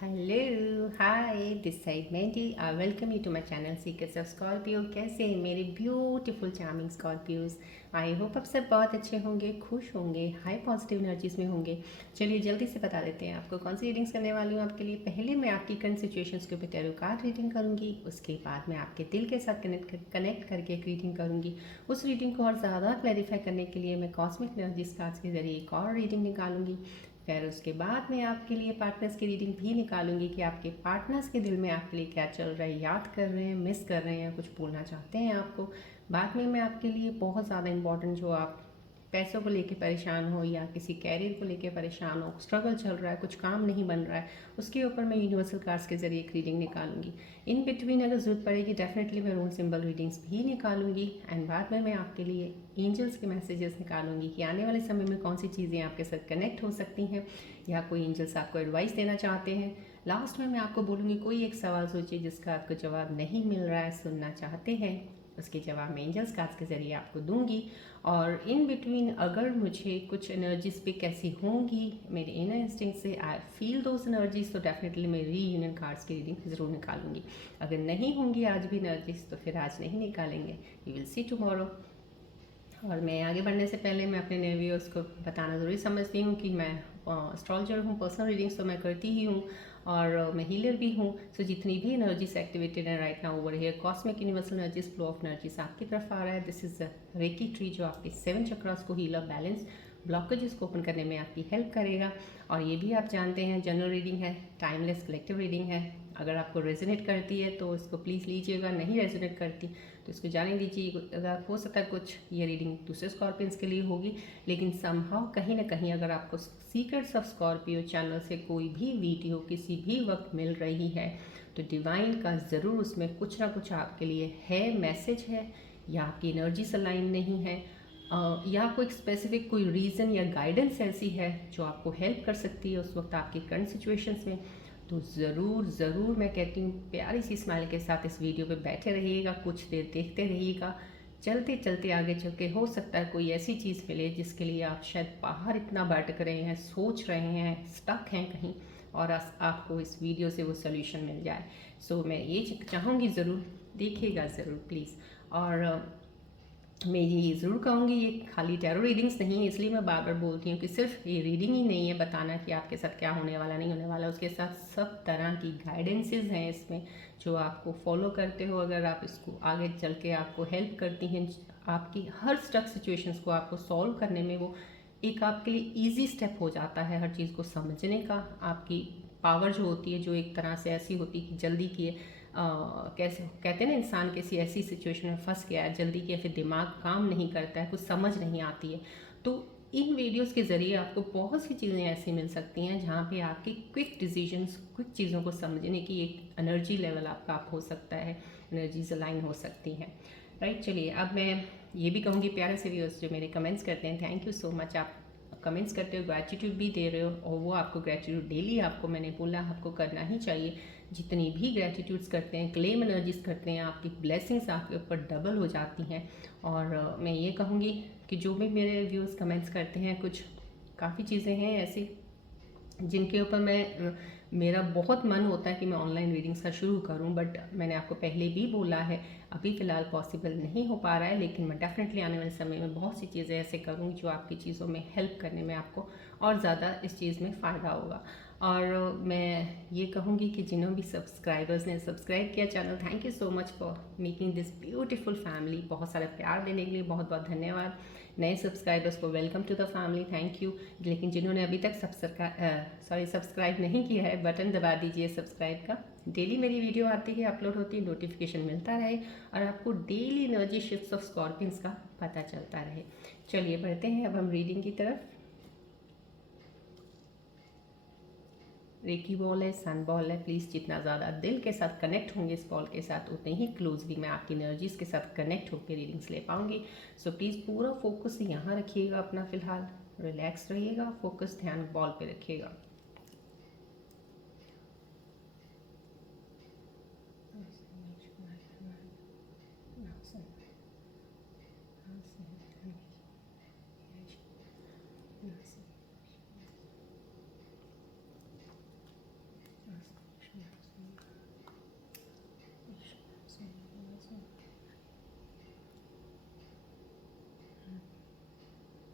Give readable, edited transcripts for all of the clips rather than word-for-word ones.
Hello hi this side Menti I welcome you to my channel secrets of Scorpio. कैसे हैं मेरे beautiful charming Scorpios. I hope आप सब बहुत अच्छे होंगे, खुश होंगे, हाई पॉजिटिव एनर्जीज में होंगे। चलिए जल्दी से बता देते हैं आपको कौन सी रीडिंग्स करने वाली हूँ आपके लिए। पहले मैं आपकी करंट सिचुएशंस के ऊपर टैरो कार्ड रीडिंग करूँगी, उसके बाद मैं आपके दिल के साथ कनेक्ट करके एक रीडिंग करूँगी। उस रीडिंग को और ज़्यादा क्लैरिफाई करने के लिए मैं कॉस्मिक एनर्जीज कार्ड्स के जरिए एक और रीडिंग निकालूंगी। फिर उसके बाद मैं आपके लिए पार्टनर्स की रीडिंग भी निकालूंगी कि आपके पार्टनर्स के दिल में आपके लिए क्या चल रहा है, याद कर रहे हैं, मिस कर रहे हैं, कुछ बोलना चाहते हैं आपको। बाद में मैं आपके लिए बहुत ज़्यादा इंपॉर्टेंट, जो आप पैसों को लेके परेशान हो या किसी कैरियर को लेके परेशान हो, स्ट्रगल चल रहा है, कुछ काम नहीं बन रहा है, उसके ऊपर मैं यूनिवर्सल कार्ड्स के जरिए एक रीडिंग निकालूंगी। इन बिटवीन अगर जरूरत पड़ेगी डेफिनेटली मैं रून सिंबल रीडिंग्स भी निकालूंगी। एंड बाद में मैं आपके लिए एंजल्स के मैसेजेस निकालूंगी कि आने वाले समय में कौन सी चीज़ें आपके साथ कनेक्ट हो सकती हैं या कोई एंजल्स आपको एडवाइस देना चाहते हैं। लास्ट में मैं आपको बोलूँगी कोई एक सवाल सोचिए जिसका आपको जवाब नहीं मिल रहा है, सुनना चाहते हैं, उसके जवाब मैं एंजल्स कार्ड्स के ज़रिए आपको दूंगी। और इन बिटवीन अगर मुझे कुछ एनर्जीज पे कैसी होंगी मेरे इनर इंस्टिंक्ट से, आई फील दोज एनर्जीज, तो डेफिनेटली मैं रीयूनियन कार्ड्स की रीडिंग ज़रूर निकालूंगी। अगर नहीं होंगी आज भी एनर्जीज तो फिर आज नहीं निकालेंगे, यू विल सी टुमारो। और मैं आगे बढ़ने से पहले मैं अपने नए व्यूअर्स को बताना ज़रूरी समझती हूँ कि मैं एस्ट्रोलॉजर हूँ, पर्सनल रीडिंग्स तो मैं करती ही हूँ और मैं हीलर भी हूँ। सो जितनी भी एनर्जीज एक्टिवेटेड है right now over here, cosmic universal energies, flow of energies आपकी तरफ आ रहा है। दिस इज रेकी ट्री जो आपके 7 चक्रास को हील, बैलेंस, ब्लॉकेजेस को ओपन करने में आपकी हेल्प करेगा। और ये भी आप जानते हैं जनरल रीडिंग है, टाइमलेस कलेक्टिव रीडिंग है। अगर आपको रेजोनेट करती है तो इसको प्लीज़ लीजिएगा, नहीं रेजोनेट करती तो इसको जाने दीजिए। अगर हो सकता है कुछ ये रीडिंग दूसरे स्कॉर्पियंस के लिए होगी, लेकिन समहाउ कहीं ना कहीं अगर आपको सीक्रेट्स ऑफ स्कॉर्पियो चैनल से कोई भी वीडियो किसी भी वक्त मिल रही है तो डिवाइन का ज़रूर उसमें कुछ ना कुछ आपके लिए है, मैसेज है, या आपकी एनर्जी अलाइन नहीं है, या कोई स्पेसिफिक कोई रीज़न या गाइडेंस ऐसी है जो आपको हेल्प कर सकती है उस वक्त आपकी करंट सिचुएशंस में। तो ज़रूर ज़रूर मैं कहती हूँ प्यारी सी स्माइल के साथ इस वीडियो पे बैठे रहिएगा, कुछ देर देखते रहिएगा। चलते चलते आगे चल के हो सकता है कोई ऐसी चीज़ मिले जिसके लिए आप शायद बाहर इतना भटक रहे हैं, सोच रहे हैं, स्टक हैं कहीं, और आपको इस वीडियो से वो सोल्यूशन मिल जाए। सो मैं ये चाहूँगी ज़रूर देखिएगा ज़रूर प्लीज़। और मैं ये ज़रूर कहूँगी ये खाली टैरो रीडिंग्स नहीं है, इसलिए मैं बार बार बोलती हूँ कि सिर्फ ये रीडिंग ही नहीं है बताना कि आपके साथ क्या होने वाला नहीं होने वाला, उसके साथ सब तरह की गाइडेंसेस हैं इसमें जो आपको फॉलो करते हो। अगर आप इसको आगे चल के आपको हेल्प करती हैं आपकी हर स्टक सिचुएशंस को आपको सॉल्व करने में, वो एक आपके लिए ईजी स्टेप हो जाता है हर चीज़ को समझने का। आपकी पावर जो होती है, जो एक तरह से ऐसी होती है कि जल्दी की कैसे कहते हैं ना, इंसान किसी ऐसी सिचुएशन में फंस गया है, जल्दी की फिर दिमाग काम नहीं करता है, कुछ समझ नहीं आती है, तो इन वीडियोस के ज़रिए आपको बहुत सी चीज़ें ऐसी मिल सकती हैं जहाँ पे आपकी क्विक डिसीजंस, क्विक चीज़ों को समझने की एक एनर्जी लेवल आपका अप हो सकता है, एनर्जीज अलाइन हो सकती हैं। राइट, चलिए अब मैं ये भी कहूँगी प्यारे से व्यूअर्स जो मेरे कमेंट्स करते हैं, थैंक यू सो मच। आप कमेंट्स करते हो, ग्रेटिट्यूड भी दे रहे हो, और वो आपको ग्रेटिट्यूड डेली आपको मैंने बोला आपको करना ही चाहिए। जितनी भी ग्रेटिट्यूड्स करते हैं, क्लेम एनर्जीज करते हैं, आपकी ब्लेसिंग्स आपके ऊपर डबल हो जाती हैं। और मैं ये कहूँगी कि जो भी मेरे व्यूअर्स कमेंट्स करते हैं, कुछ काफ़ी चीज़ें हैं ऐसी जिनके ऊपर मैं मेरा बहुत मन होता है कि मैं ऑनलाइन रीडिंग्स का शुरू करूं, बट मैंने आपको पहले भी बोला है अभी फ़िलहाल पॉसिबल नहीं हो पा रहा है, लेकिन मैं डेफिनेटली आने वाले समय में बहुत सी चीज़ें ऐसे करूँगी जो आपकी चीज़ों में हेल्प करने में आपको और ज़्यादा इस चीज़ में फ़ायदा होगा। और मैं ये कहूँगी कि जिन्होंने भी सब्सक्राइबर्स ने सब्सक्राइब किया channel, thank you so much for making this beautiful family. बहुत सारा प्यार देने के लिए बहुत बहुत धन्यवाद। नए सब्सक्राइबर्स को welcome to the family, thank you. लेकिन जिन्होंने अभी तक सब्सक्राइब नहीं किया है, बटन दबा दीजिए सब्सक्राइब का। डेली मेरी वीडियो आती है, अपलोड होती है, नोटिफिकेशन मिलता रहे और आपको daily energy shifts of Scorpions का पता चलता रहे। चलिए बढ़ते हैं अब हम रीडिंग की तरफ। रेकी बॉल है, सन बॉल है, प्लीज़ जितना ज़्यादा दिल के साथ कनेक्ट होंगे इस बॉल के साथ, उतने ही क्लोजली मैं आपकी एनर्जीज के साथ कनेक्ट होकर रीडिंग्स ले पाऊंगी। सो प्लीज़ पूरा फोकस यहाँ रखिएगा अपना, फिलहाल रिलैक्स रहिएगा, फोकस ध्यान बॉल पे रखिएगा।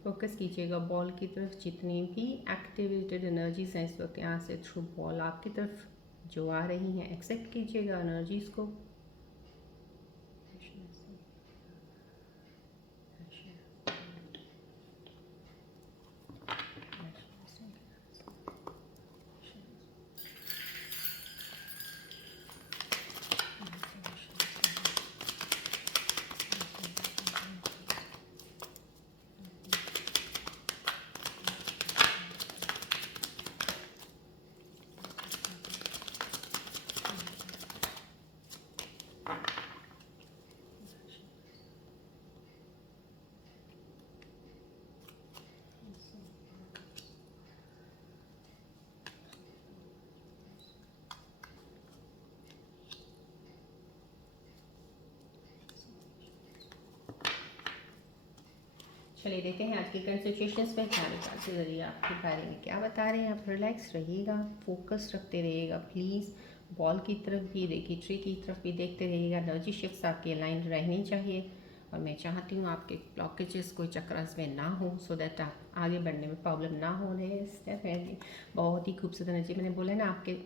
फोकस कीजिएगा बॉल की तरफ। जितनी भी एक्टिवेटेड एनर्जीज हैं इस वक्त यहाँ से थ्रू बॉल आपकी तरफ जो आ रही हैं, एक्सेप्ट कीजिएगा एनर्जीज को। चलिए देखते हैं आज की करंट सिचुएशंस में क्या कार्ड के जरिए आपके बारे में क्या बता रहे हैं। आप रिलैक्स रहिएगा, फोकस रखते रहिएगा प्लीज़। बॉल की तरफ भी देखिए, ट्री की तरफ भी देखते रहिएगा। एनर्जी शिफ्ट्स आपकी अलाइन रहनी चाहिए और मैं चाहती हूँ आपके ब्लॉकेजेस कोई चक्रास में ना हो, सो दैट आप आगे बढ़ने में प्रॉब्लम ना हो रहे। डेफिनेटली बहुत ही खूबसूरत एनर्जी। मैंने बोला ना आपके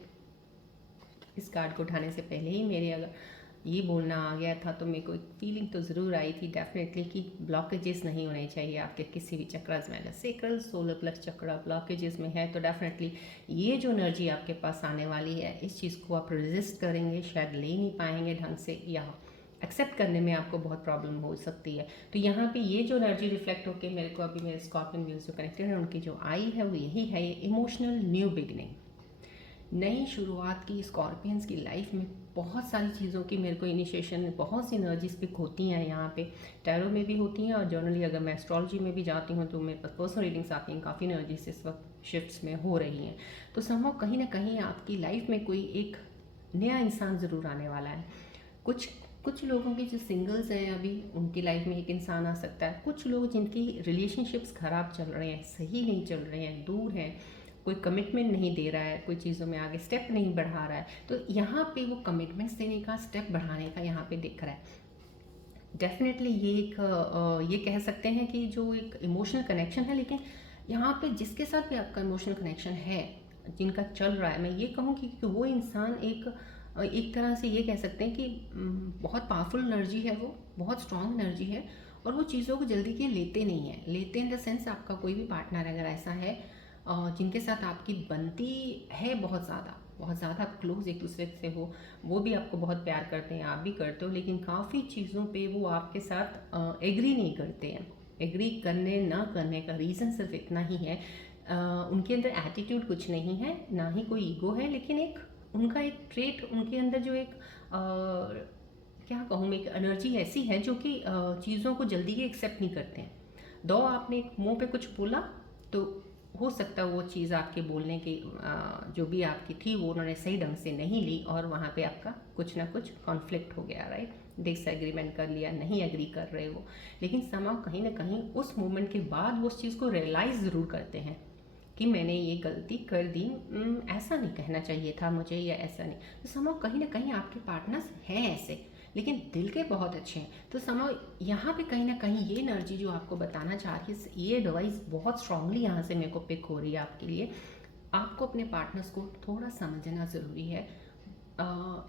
इस कार्ड को उठाने से पहले ही मेरे अगर ये बोलना आ गया था तो मेरे को एक फीलिंग तो ज़रूर आई थी डेफिनेटली कि ब्लॉकेजेस नहीं होने चाहिए आपके किसी भी चक्रास में। अगर सेक्रल सोलर प्लेक्स चक्रा ब्लॉकेजेस में है तो डेफिनेटली ये जो एनर्जी आपके पास आने वाली है इस चीज़ को आप रेजिस्ट करेंगे, शायद ले नहीं पाएंगे ढंग से, या एक्सेप्ट करने में आपको बहुत प्रॉब्लम हो सकती है। तो यहाँ पे ये जो एनर्जी रिफ्लेक्ट होकर मेरे को अभी मेरे स्कॉर्पियन व्यूज जो कनेक्टेड है उनकी जो आई है वो यही है, ये इमोशनल न्यू बिगनिंग, नई शुरुआत की। स्कॉर्पियंस की लाइफ में बहुत सारी चीज़ों की मेरे को इनिशिएशन, बहुत सी एनर्जीज पिक होती हैं यहाँ पे, टैरो में भी होती हैं और जर्नली अगर मैं एस्ट्रोलॉजी में भी जाती हूँ तो मेरे पास पर्सनल रीडिंग्स आती हैं। काफ़ी एनर्जीज इस वक्त शिफ्ट्स में हो रही हैं। तो संभव कहीं ना कहीं आपकी लाइफ में कोई एक नया इंसान ज़रूर आने वाला है। कुछ लोगों की जो सिंगल्स हैं अभी उनकी लाइफ में एक इंसान आ सकता है। कुछ लोग जिनकी रिलेशनशिप्स ख़राब चल रहे हैं, सही नहीं चल रहे हैं, दूर हैं, कोई कमिटमेंट नहीं दे रहा है, कोई चीज़ों में आगे स्टेप नहीं बढ़ा रहा है, तो यहाँ पे वो कमिटमेंट्स देने का, स्टेप बढ़ाने का यहाँ पे दिख रहा है। डेफिनेटली ये एक ये कह सकते हैं कि जो एक इमोशनल कनेक्शन है, लेकिन यहाँ पे जिसके साथ भी आपका इमोशनल कनेक्शन है, जिनका चल रहा है, मैं ये कहूँगी कि वो इंसान एक तरह से ये कह सकते हैं कि बहुत पावरफुल एनर्जी है, वो बहुत स्ट्रॉन्ग एनर्जी है और वो चीज़ों को जल्दी के लेते नहीं है। लेते इन द सेंस आपका कोई भी पार्टनर अगर ऐसा है जिनके साथ आपकी बनती है बहुत ज़्यादा आप क्लोज एक दूसरे से हो, वो भी आपको बहुत प्यार करते हैं, आप भी करते हो, लेकिन काफ़ी चीज़ों पे वो आपके साथ एग्री नहीं करते हैं। एग्री करने ना करने का रीज़न सिर्फ इतना ही है, उनके अंदर एटीट्यूड कुछ नहीं है, ना ही कोई ईगो है, लेकिन एक उनका एक ट्रेट उनके अंदर जो एक क्या कहूँ, एक एनर्जी ऐसी है जो कि चीज़ों को जल्दी ही एक्सेप्ट नहीं करते हैं। दो आपने एक मुंह पे कुछ बोला तो हो सकता है वो चीज़ आपके बोलने की जो भी आपकी थी वो उन्होंने सही ढंग से नहीं ली और वहाँ पे आपका कुछ ना कुछ कॉन्फ्लिक्ट हो गया, राइट। डिसएग्रीमेंट कर लिया, नहीं एग्री कर रहे वो, लेकिन समाव कहीं ना कहीं उस मोमेंट के बाद वो उस चीज़ को रियलाइज़ ज़रूर करते हैं कि मैंने ये गलती कर दी, ऐसा नहीं कहना चाहिए था मुझे, या ऐसा नहीं। तो समाव कहीं ना कहीं आपके पार्टनर्स हैं ऐसे, लेकिन दिल के बहुत अच्छे हैं। तो समाव यहाँ पे कहीं ना कहीं ये एनर्जी जो आपको बताना चाह रही है, ये एडवाइस बहुत स्ट्रांगली यहाँ से मेरे को पिक हो रही है आपके लिए। आपको अपने पार्टनर्स को थोड़ा समझना ज़रूरी है।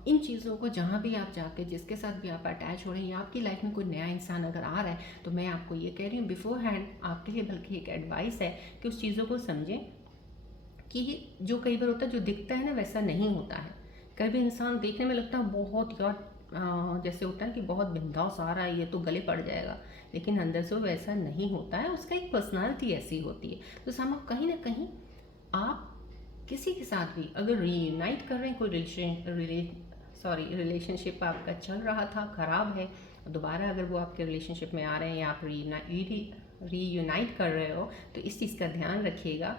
इन चीज़ों को जहाँ भी आप जाके जिसके साथ भी आप अटैच हो रहे हैं या आपकी लाइफ में कोई नया इंसान अगर आ रहा है, तो मैं आपको ये कह रही हूँ बिफोर हैंड आपके लिए बल्कि एक एडवाइस है कि उस चीज़ों को समझें कि जो कई बार होता है, जो दिखता है ना वैसा नहीं होता है। कई भी इंसान देखने में लगता है बहुत यार जैसे होता है कि बहुत बिंदास आ रहा है, ये तो गले पड़ जाएगा, लेकिन अंदर से वो वैसा नहीं होता है, उसका एक पर्सनालिटी ऐसी होती है। तो समा कहीं ना कहीं आप किसी के साथ भी अगर रीयूनाइट कर रहे हैं, कोई रिलेशनशिप आपका चल रहा था, ख़राब है, दोबारा अगर वो आपके रिलेशनशिप में आ रहे हैं या आप रीयूनाइट कर रहे हो, तो इस चीज़ का ध्यान रखिएगा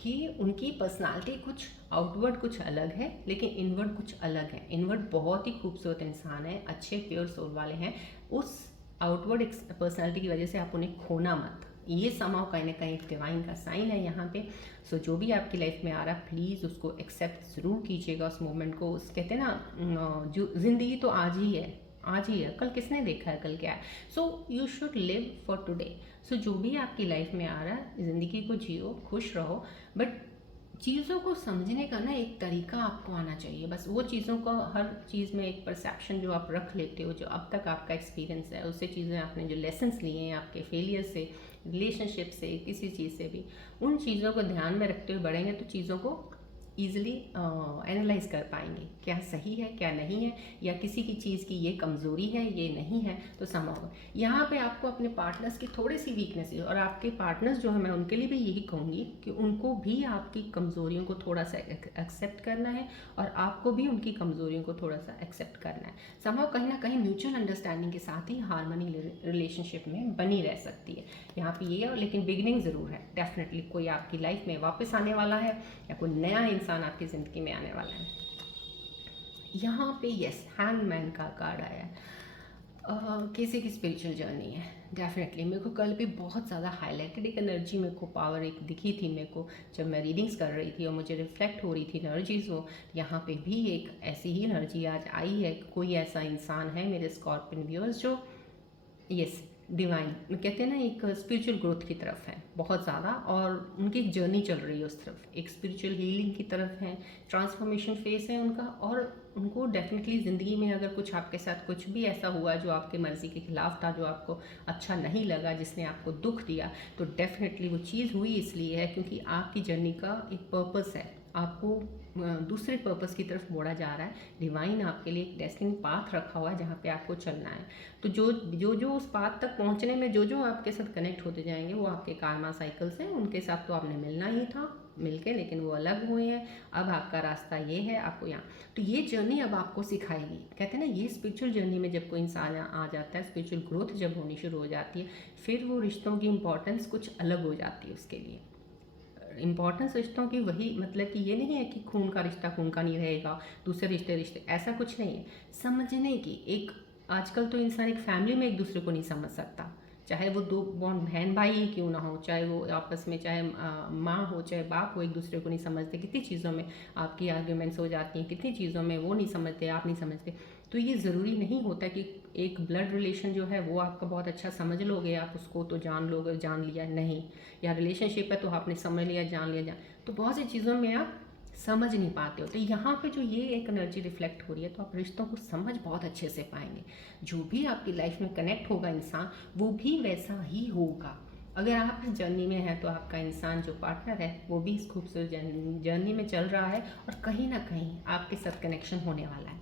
कि उनकी पर्सनालिटी कुछ आउटवर्ड कुछ अलग है, लेकिन इनवर्ड कुछ अलग है। इनवर्ड बहुत ही खूबसूरत इंसान है, अच्छे प्योर सोल वाले हैं, उस आउटवर्ड पर्सनालिटी की वजह से आप उन्हें खोना मत। ये समाव कहीं ना कहीं डिवाइन का साइन है यहाँ पे। सो जो भी आपकी लाइफ में आ रहा है प्लीज़ उसको एक्सेप्ट ज़रूर कीजिएगा, उस मोमेंट को। उस कहते हैं ना, जो ज़िंदगी तो आज ही है, आज ही है, कल किसने देखा है कल क्या है। So you should live for today. सो जो भी आपकी लाइफ में आ रहा है, ज़िंदगी को जियो, खुश रहो, बट चीज़ों को समझने का ना एक तरीका आपको आना चाहिए। बस वो चीज़ों को, हर चीज़ में एक परसेप्शन जो आप रख लेते हो, जो अब तक आपका एक्सपीरियंस है, उससे चीज़ें आपने जो लेसन्स लिए हैं आपके फेलियर से, रिलेशनशिप से, किसी चीज़ से भी, उन चीज़ों को ध्यान में रखते हुए बढ़ेंगे तो चीज़ों को ईजिली एनालाइज कर पाएंगे, क्या सही है क्या नहीं है, या किसी की चीज़ की ये कमज़ोरी है ये नहीं है, तो समझो यहाँ पे आपको अपने पार्टनर्स की थोड़ी सी वीकनेस है, और आपके पार्टनर्स जो है, मैं उनके लिए भी यही कहूँगी कि उनको भी आपकी कमज़ोरियों को थोड़ा सा एक्सेप्ट करना है, और आपको भी उनकी कमज़ोरियों को थोड़ा सा एक्सेप्ट करना है। समझो कहीं ना कहीं म्यूचुअल अंडरस्टैंडिंग के साथ ही हारमोनी रिलेशनशिप में बनी रह सकती है। यहाँ पे ये है, लेकिन बिगिनिंग ज़रूर है, डेफिनेटली कोई आपकी लाइफ में वापस आने वाला है, या कोई नया इंसान आपकी ज़िंदगी में आने वाला है। यहाँ पे यस, हैंगमैन का कार्ड आया है। किसी की स्पिरिचुअल जर्नी है, डेफिनेटली। मेरे को कल भी बहुत ज़्यादा हाईलाइटेड एक एनर्जी, मेरे को पावर एक दिखी थी मेरे को, जब मैं रीडिंग्स कर रही थी और मुझे रिफ्लेक्ट हो रही थी एनर्जीज वो। यहाँ पे भी एक ऐसी ही एनर्जी आज आई है। कोई ऐसा इंसान है मेरे स्कॉर्पियन व्यूअर्स जो यस डिवाइन कहते हैं ना, एक स्पिरिचुअल ग्रोथ की तरफ है बहुत ज़्यादा, और उनकी एक जर्नी चल रही है उस तरफ, एक स्पिरिचुअल हीलिंग की तरफ है, ट्रांसफॉर्मेशन फेस है उनका। और उनको डेफिनेटली ज़िंदगी में अगर कुछ आपके साथ कुछ भी ऐसा हुआ जो आपके मर्ज़ी के खिलाफ था, जो आपको अच्छा नहीं लगा, जिसने आपको दुख दिया, तो डेफिनेटली वो चीज़ हुई इसलिए है क्योंकि आपकी जर्नी का एक पर्पस है, आपको दूसरे पर्पस की तरफ मोड़ा जा रहा है। डिवाइन आपके लिए एक डेस्टिनी पाथ रखा हुआ है जहाँ पे आपको चलना है। तो जो उस पाथ तक पहुँचने में जो आपके साथ कनेक्ट होते जाएंगे, वो आपके कार्मा साइकिल्स हैं, उनके साथ तो आपने मिलना ही था मिलके, लेकिन वो अलग हुए हैं। अब आपका रास्ता ये है, आपको यहाँ, तो ये जर्नी अब आपको सिखाएगी। कहते हैं ना, ये स्पिरिचुअल जर्नी में जब कोई इंसान आ जाता है, स्पिरिचुअल ग्रोथ जब होनी शुरू हो जाती है, फिर वो रिश्तों की इंपॉर्टेंस कुछ अलग हो जाती है उसके लिए। इंपॉर्टेंस रिश्तों की वही मतलब कि ये नहीं है कि खून का रिश्ता खून का नहीं रहेगा, दूसरे रिश्ते ऐसा कुछ नहीं है। समझने की एक, आजकल तो इंसान एक फैमिली में एक दूसरे को नहीं समझ सकता, चाहे वो दो बॉन्ड बहन भाई ही क्यों ना हो, चाहे वो आपस में, चाहे माँ हो चाहे बाप हो, एक दूसरे को नहीं समझते। कितनी चीज़ों में आपकी आर्ग्यूमेंट्स हो जाती हैं, कितनी चीज़ों में वो नहीं समझते, आप नहीं समझते। तो ये ज़रूरी नहीं होता कि एक ब्लड रिलेशन जो है वो आपका बहुत अच्छा समझ लोगे, आप उसको तो जान लोगे, जान लिया नहीं, या रिलेशनशिप है तो आपने समझ लिया जान लिया, तो बहुत सी चीज़ों में आप समझ नहीं पाते हो। तो यहाँ पे जो ये एक एनर्जी रिफ्लेक्ट हो रही है, तो आप रिश्तों को समझ बहुत अच्छे से पाएंगे। जो भी आपकी लाइफ में कनेक्ट होगा इंसान, वो भी वैसा ही होगा। अगर आप इस जर्नी में हैं तो आपका इंसान जो पार्टनर है वो भी इस खूबसूरत जर्नी में चल रहा है, और कहीं ना कहीं आपके साथ कनेक्शन होने वाला है।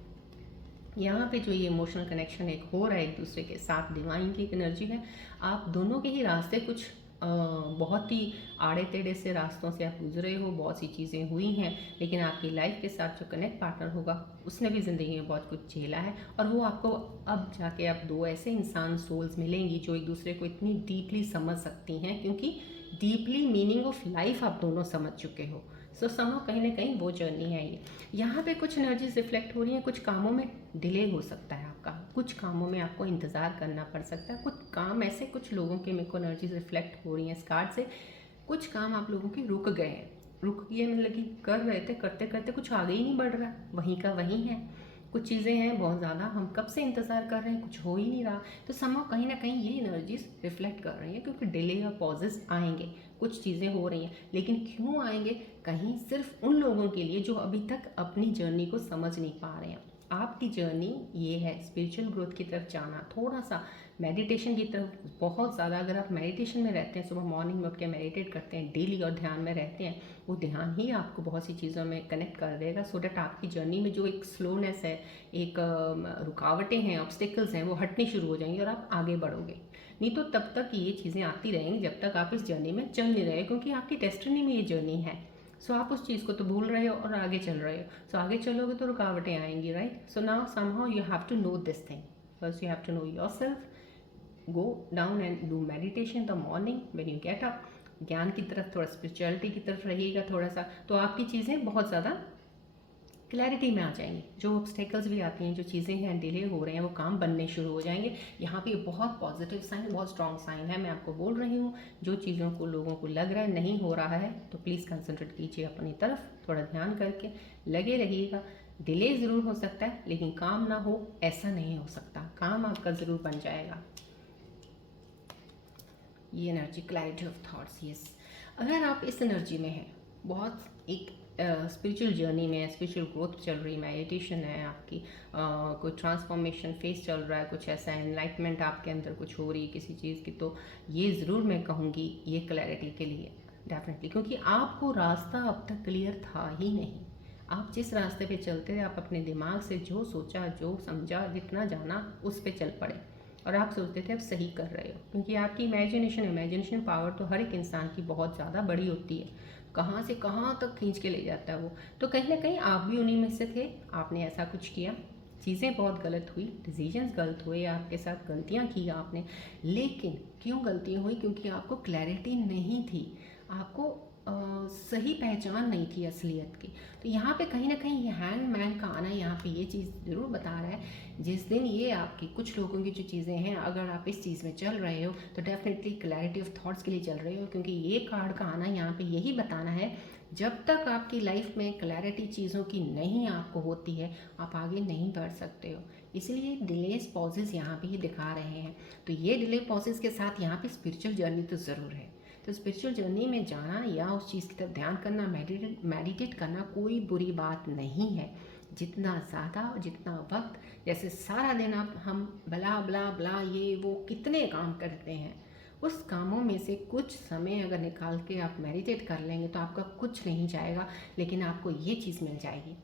यहाँ पे जो ये इमोशनल कनेक्शन एक हो रहा है एक दूसरे के साथ, डिवाइन की एक एनर्जी है। आप दोनों के ही रास्ते कुछ बहुत ही आड़े टेढ़े से रास्तों से आप गुजरे हो, बहुत सी चीज़ें हुई हैं, लेकिन आपकी लाइफ के साथ जो कनेक्ट पार्टनर होगा उसने भी ज़िंदगी में बहुत कुछ झेला है, और वो आपको अब जाके आप दो ऐसे इंसान सोल्स मिलेंगी जो एक दूसरे को इतनी डीपली समझ सकती हैं, क्योंकि डीपली मीनिंग ऑफ लाइफ आप दोनों समझ चुके हो। सो समझो कहीं ना कहीं वो जर्नी है ये। यहाँ पे कुछ एनर्जीज रिफ्लेक्ट हो रही हैं, कुछ कामों में डिले हो सकता है आपका, कुछ कामों में आपको इंतज़ार करना पड़ सकता है, कुछ काम ऐसे, कुछ लोगों के मेरे को एनर्जीज रिफ्लेक्ट हो रही हैं इस कार्ड से, कुछ काम आप लोगों के रुक गए हैं। रुक गए मतलब कि कर रहे थे, करते करते कुछ आगे ही नहीं बढ़ रहा, वहीं का वहीं है। कुछ चीज़ें हैं बहुत ज़्यादा, हम कब से इंतज़ार कर रहे हैं, कुछ हो ही नहीं रहा। तो समझो कहीं ना कहीं ये एनर्जीज रिफ्लेक्ट कर रही हैं, क्योंकि डिले या पॉजेस आएंगे, कुछ चीज़ें हो रही हैं, लेकिन क्यों आएंगे, कहीं सिर्फ उन लोगों के लिए जो अभी तक अपनी जर्नी को समझ नहीं पा रहे हैं। आपकी जर्नी ये है स्पिरिचुअल ग्रोथ की तरफ जाना, थोड़ा सा मेडिटेशन की तरफ, बहुत ज़्यादा। अगर आप मेडिटेशन में रहते हैं, सुबह मॉर्निंग में उठ के मेडिटेट करते हैं डेली और ध्यान में रहते हैं, वो ध्यान ही आपको बहुत सी चीज़ों में कनेक्ट कर देगा, सो डैट आपकी जर्नी में जो एक स्लोनेस है, एक रुकावटें हैं, ऑब्स्टिकल्स हैं, वो हटनी शुरू हो जाएंगी और आप आगे बढ़ोगे। नहीं तो तब तक ये चीज़ें आती रहेंगी जब तक आप इस जर्नी में चल नहीं रहे, क्योंकि आपकी डेस्टिनी में ये जर्नी है। सो आप उस चीज़ को तो भूल रहे हो और आगे चल रहे हो। सो आगे चलोगे तो रुकावटें आएंगी, right. So now somehow you have to know this thing. First you have to know yourself, go down and do meditation the morning when you get up. ज्ञान की तरफ, थोड़ा स्पिरिचुअलिटी की तरफ रहिएगा थोड़ा सा, तो आपकी चीज़ें बहुत ज़्यादा क्लैरिटी में आ जाएंगी। जो ऑब्स्टेकल्स भी आती हैं, जो चीज़ें हैं डिले हो रहे हैं, वो काम बनने शुरू हो जाएंगे। यहाँ पे बहुत पॉजिटिव साइन, बहुत स्ट्रॉन्ग साइन है, मैं आपको बोल रही हूँ। जो चीज़ों को लोगों को लग रहा है नहीं हो रहा है, तो प्लीज़ कंसंट्रेट कीजिए अपनी तरफ, थोड़ा ध्यान करके लगे रहिएगा। डिले ज़रूर हो सकता है, लेकिन काम ना हो ऐसा नहीं हो सकता, काम आपका ज़रूर बन जाएगा। ये energy clarity of thoughts, yes. अगर आप इस एनर्जी में हैं, बहुत एक स्पिरिचुअल जर्नी में, स्पिरिचुअल ग्रोथ चल रही, मेडिटेशन है आपकी, कोई ट्रांसफॉर्मेशन फेस चल रहा है, कुछ ऐसा एनलाइटमेंट आपके अंदर कुछ हो रही है किसी चीज़ की, तो ये ज़रूर मैं कहूँगी ये क्लैरिटी के लिए डेफिनेटली, क्योंकि आपको रास्ता अब तक क्लियर था ही नहीं। आप जिस रास्ते पे चलते थे, आप अपने दिमाग से जो सोचा, जो समझा, जितना जाना उस पे चल पड़े, और आप सोचते थे अब सही कर रहे हो, क्योंकि आपकी इमेजिनेशन पावर तो हर एक इंसान की बहुत ज़्यादा बड़ी होती है, कहाँ से कहाँ तक खींच के ले जाता है वो। तो कहीं ना कहीं आप भी उन्हीं में से थे, आपने ऐसा कुछ किया, चीज़ें बहुत गलत हुई, डिसीजंस गलत हुए, आपके साथ गलतियाँ की आपने, लेकिन क्यों गलतियाँ हुई? क्योंकि आपको क्लैरिटी नहीं थी, आपको सही पहचान नहीं थी असलियत की। तो यहाँ पे कहीं ना कहीं ये हैंगमैन का आना यहाँ पे ये चीज़ ज़रूर बता रहा है, जिस दिन ये आपकी कुछ लोगों की जो चीज़ें हैं, अगर आप इस चीज़ में चल रहे हो तो डेफिनेटली क्लैरिटी ऑफ थॉट्स के लिए चल रहे हो, क्योंकि ये कार्ड का आना यहाँ पे यही बताना है, जब तक आपकी लाइफ में क्लैरिटी चीज़ों की नहीं आपको होती है, आप आगे नहीं बढ़ सकते हो। इसलिए डिलेस पॉजेज यहाँ पे ही दिखा रहे हैं। तो ये डिले पॉजेज के साथ यहाँ पे स्पिरिचुअल जर्नी तो ज़रूर है। तो स्पिरिचुअल जर्नी में जाना या उस चीज़ की तरफ ध्यान करना, मेडिटेट करना कोई बुरी बात नहीं है। जितना ज़्यादा और जितना वक्त, जैसे सारा दिन आप हम ब्ला ब्ला ब्ला ये वो कितने काम करते हैं, उस कामों में से कुछ समय अगर निकाल के आप मेडिटेट कर लेंगे तो आपका कुछ नहीं जाएगा, लेकिन आपको ये चीज़ मिल जाएगी।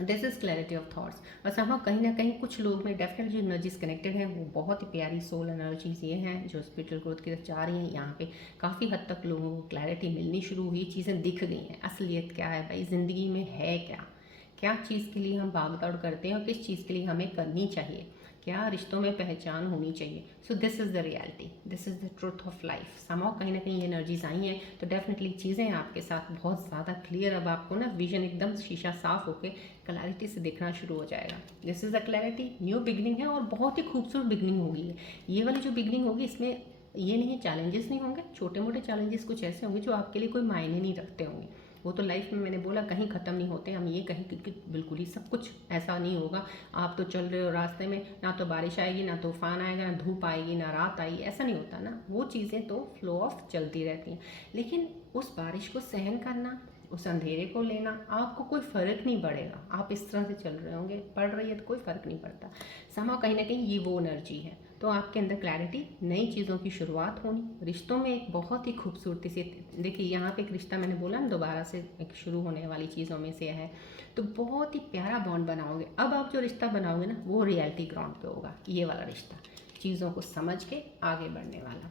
This is clarity of thoughts. बस हम कहीं ना कहीं कुछ लोग में डेफिनेटली जो एनर्जीज कनेक्टेड हैं वो बहुत ही प्यारी सोल एनर्जीज ये हैं जो स्पिरिचुअल ग्रोथ की तरफ जा रही हैं। यहाँ पे काफ़ी हद तक लोगों को क्लैरिटी मिलनी शुरू हुई, चीज़ें दिख गई हैं, असलियत क्या है भाई, ज़िंदगी में है क्या, क्या चीज़ के लिए हम भाग दौड़ करते हैं और किस चीज़ के लिए हमें करनी चाहिए, क्या रिश्तों में पहचान होनी चाहिए। So this is the reality, this is the truth of life. समाओ कहीं ना कहीं ये एनर्जीज आई हैं, तो डेफिनेटली चीज़ें आपके साथ बहुत ज़्यादा क्लियर, अब आपको ना विजन एकदम शीशा साफ होके क्लैरिटी से देखना शुरू हो जाएगा। This is the clarity, new beginning है और बहुत ही खूबसूरत बिगनिंग होगी। ये वाली जो बिगनिंग होगी इसमें ये नहीं, चैलेंजेस नहीं होंगे, छोटे मोटे चैलेंजेस कुछ ऐसे होंगे जो आपके लिए कोई मायने नहीं रखते होंगे। वो तो लाइफ में मैंने बोला कहीं ख़त्म नहीं होते, हम ये कहीं क्योंकि बिल्कुल ही सब कुछ ऐसा नहीं होगा। आप तो चल रहे हो रास्ते में, ना तो बारिश आएगी, ना तूफान आएगा, ना धूप आएगी, ना रात आएगी, ऐसा नहीं होता ना। वो चीज़ें तो फ्लो ऑफ चलती रहती हैं, लेकिन उस बारिश को सहन करना, उस अंधेरे को लेना, आपको कोई फ़र्क नहीं पड़ेगा। आप इस तरह से चल रहे होंगे, पड़ रही है तो कोई फ़र्क नहीं पड़ता। समां कहीं ना कहीं ये वो एनर्जी है। तो आपके अंदर क्लैरिटी, नई चीज़ों की शुरुआत होनी, रिश्तों में एक बहुत ही खूबसूरती से, देखिए यहाँ पे एक रिश्ता मैंने बोला ना दोबारा से एक शुरू होने वाली चीज़ों में से है, तो बहुत ही प्यारा बॉन्ड बनाओगे। अब आप जो रिश्ता बनाओगे ना वो रियलिटी ग्राउंड पे होगा, ये वाला रिश्ता, चीज़ों को समझ के आगे बढ़ने वाला।